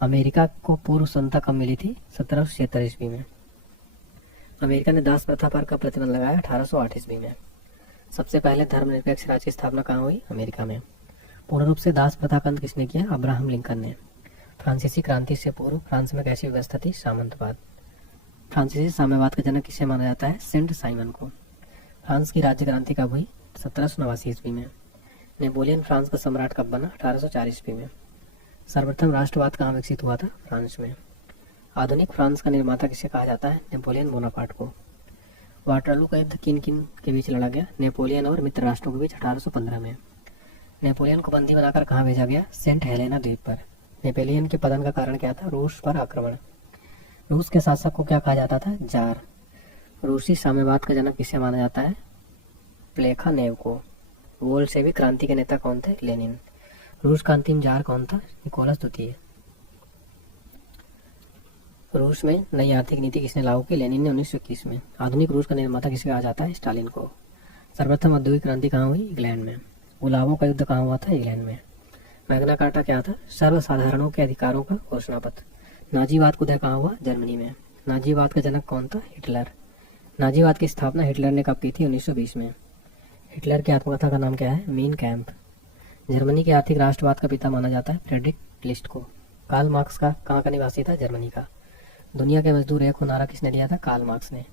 अमेरिका को पूर्व स्वतंत्रता कब मिली थी? 1776 ईस्वी में। अमेरिका ने दास प्रथा पर कब प्रतिबंध लगाया? 1808 ईस्वी में। सबसे पहले धर्मनिरपेक्ष राज्य की स्थापना कहाँ हुई? अमेरिका में। पूर्ण रूप से दास प्रथा का अंत किसने किया? अब्राहम लिंकन ने। फ्रांसीसी क्रांति से पूर्व फ्रांस में कैसी व्यवस्था थी? सामंतवाद। फ्रांसीसी साम्यवाद का जनक किसे माना जाता है? सेंट साइमन को। फ्रांस की राज्य क्रांति कब हुई? 1789 ईस्वी में। नेपोलियन फ्रांस का सम्राट कब बना? 1804 ईस्वी में। सर्वप्रथम राष्ट्रवाद कहाँ विकसित हुआ था? फ्रांस में। आधुनिक फ्रांस का निर्माता किसे कहा जाता है? नेपोलियन बोनापार्ट को। वाटरलू का युद्ध किन किन के बीच लड़ा गया? नेपोलियन और मित्र राष्ट्रों के बीच 1815 में। नेपोलियन को बंदी बनाकर कहाँ भेजा गया? सेंट हेलेना द्वीप पर। नेपोलियन के पतन का कारण क्या था? रूस पर आक्रमण। रूस के शासक को क्या कहा जाता था? जार। रूसी साम्यवाद का जनक किसे माना जाता है? प्लेखानेव को। बोल्शेविक क्रांति के नेता कौन थे? लेनिन। रूस का अंतिम जार कौन था? निकोलस द्वितीय। रूस में नई आर्थिक नीति किसने लागू की? लेनिन ने 1921 में। आधुनिक रूस का निर्माता किसे कहा जाता है? स्टालिन को। सर्वप्रथम औद्योगिक क्रांति कहाँ हुई? इंग्लैंड में। गुलाबों का युद्ध कहाँ हुआ था? इंग्लैंड में। मैग्ना कार्टा क्या था? सर्वसाधारणों के अधिकारों का घोषणा पत्र। नाजीवाद का उदय कहाँ हुआ? जर्मनी में। नाजीवाद का जनक कौन था? हिटलर। नाजीवाद की स्थापना हिटलर ने कब की थी? 1920 में। हिटलर की आत्मकथा का नाम क्या है? Mean camp. जर्मनी के आर्थिक राष्ट्रवाद का पिता माना जाता है फ्रेडरिक लिस्ट को। कार्ल मार्क्स का कहाँ का निवासी था? जर्मनी का। दुनिया के मजदूर एक को नारा किसने दिया था? कार्ल मार्क्स ने।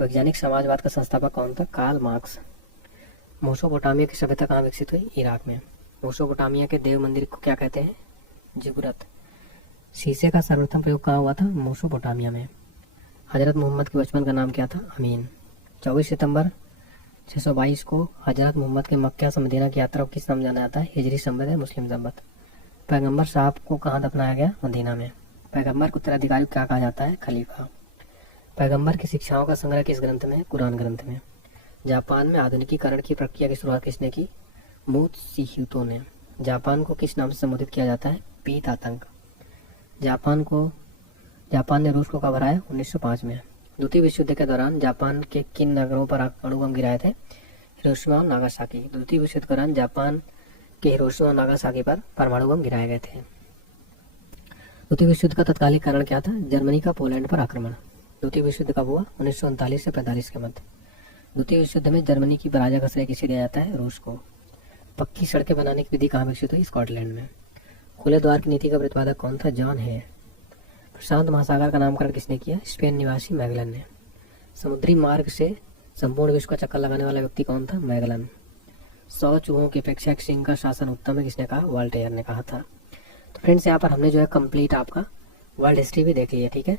वैज्ञानिक समाजवाद का संस्थापक कौन था? Karl Marx. मेसोपोटामिया की सभ्यता कहाँ विकसित हुई? इराक में। मेसोपोटामिया के देव मंदिर को क्या कहते हैं? जिगुरत। शीशे का सर्वप्रथम प्रयोग कहाँ हुआ था? मेसोपोटामिया में। हजरत मोहम्मद के बचपन का नाम क्या था? अमीन। 24 सितंबर 622 को हजरत मोहम्मद के मक्का से मदीना की यात्रा को किस नाम जाना जाता है? हिजरी संवत है मुस्लिम संवत। पैगंबर साहब को कहाँ दफनाया गया? मदीना में। पैगंबर के उत्तराधिकारी को क्या कहा जाता है? खलीफा। पैगंबर की शिक्षाओं का संग्रह किस ग्रंथ में? कुरान ग्रंथ में। जापान में आधुनिकीकरण की प्रक्रिया की शुरुआत किसने की? मूत्सीहितो ने। जापान को किस नाम से संबोधित किया जाता है? पीत आतंक। जापान ने रूस को कब हराया? 1905 में। द्वितीय विश्व युद्ध के दौरान जापान के किन नगरों पर अणु बम गिराए थे? हिरोशिमा और नागासाकी। द्वितीय विश्व युद्ध के दौरान जापान के हिरोशिमा और नागासाकी पर परमाणु बम गिराए गए थे। द्वितीय विश्व युद्ध का तत्कालिक कारण क्या था? जर्मनी का पोलैंड पर आक्रमण। द्वितीय विश्व युद्ध कब हुआ? 1939 से 45 के मध्य। द्वितीय विश्व युद्ध में जर्मनी की पराजय का श्रेय किसे दिया जाता है? रूस को। पक्की सड़कें बनाने की विधि कहाँ विकसित हुई? स्कॉटलैंड में। खुले द्वार की नीति का प्रतिपादक कौन था? जॉन है। प्रशांत महासागर का नामकरण किसने किया? स्पेन निवासी मैगलन ने। समुद्री मार्ग से संपूर्ण विश्व का चक्कर लगाने वाला व्यक्ति कौन था? मैगलन। 100 चूहों की अपेक्षा एक सिंह का शासन उत्तम है किसने कहा? वॉल्टेयर ने कहा था। तो फ्रेंड्स यहाँ पर हमने जो है कंप्लीट आपका वर्ल्ड हिस्ट्री भी देख लिया, ठीक है।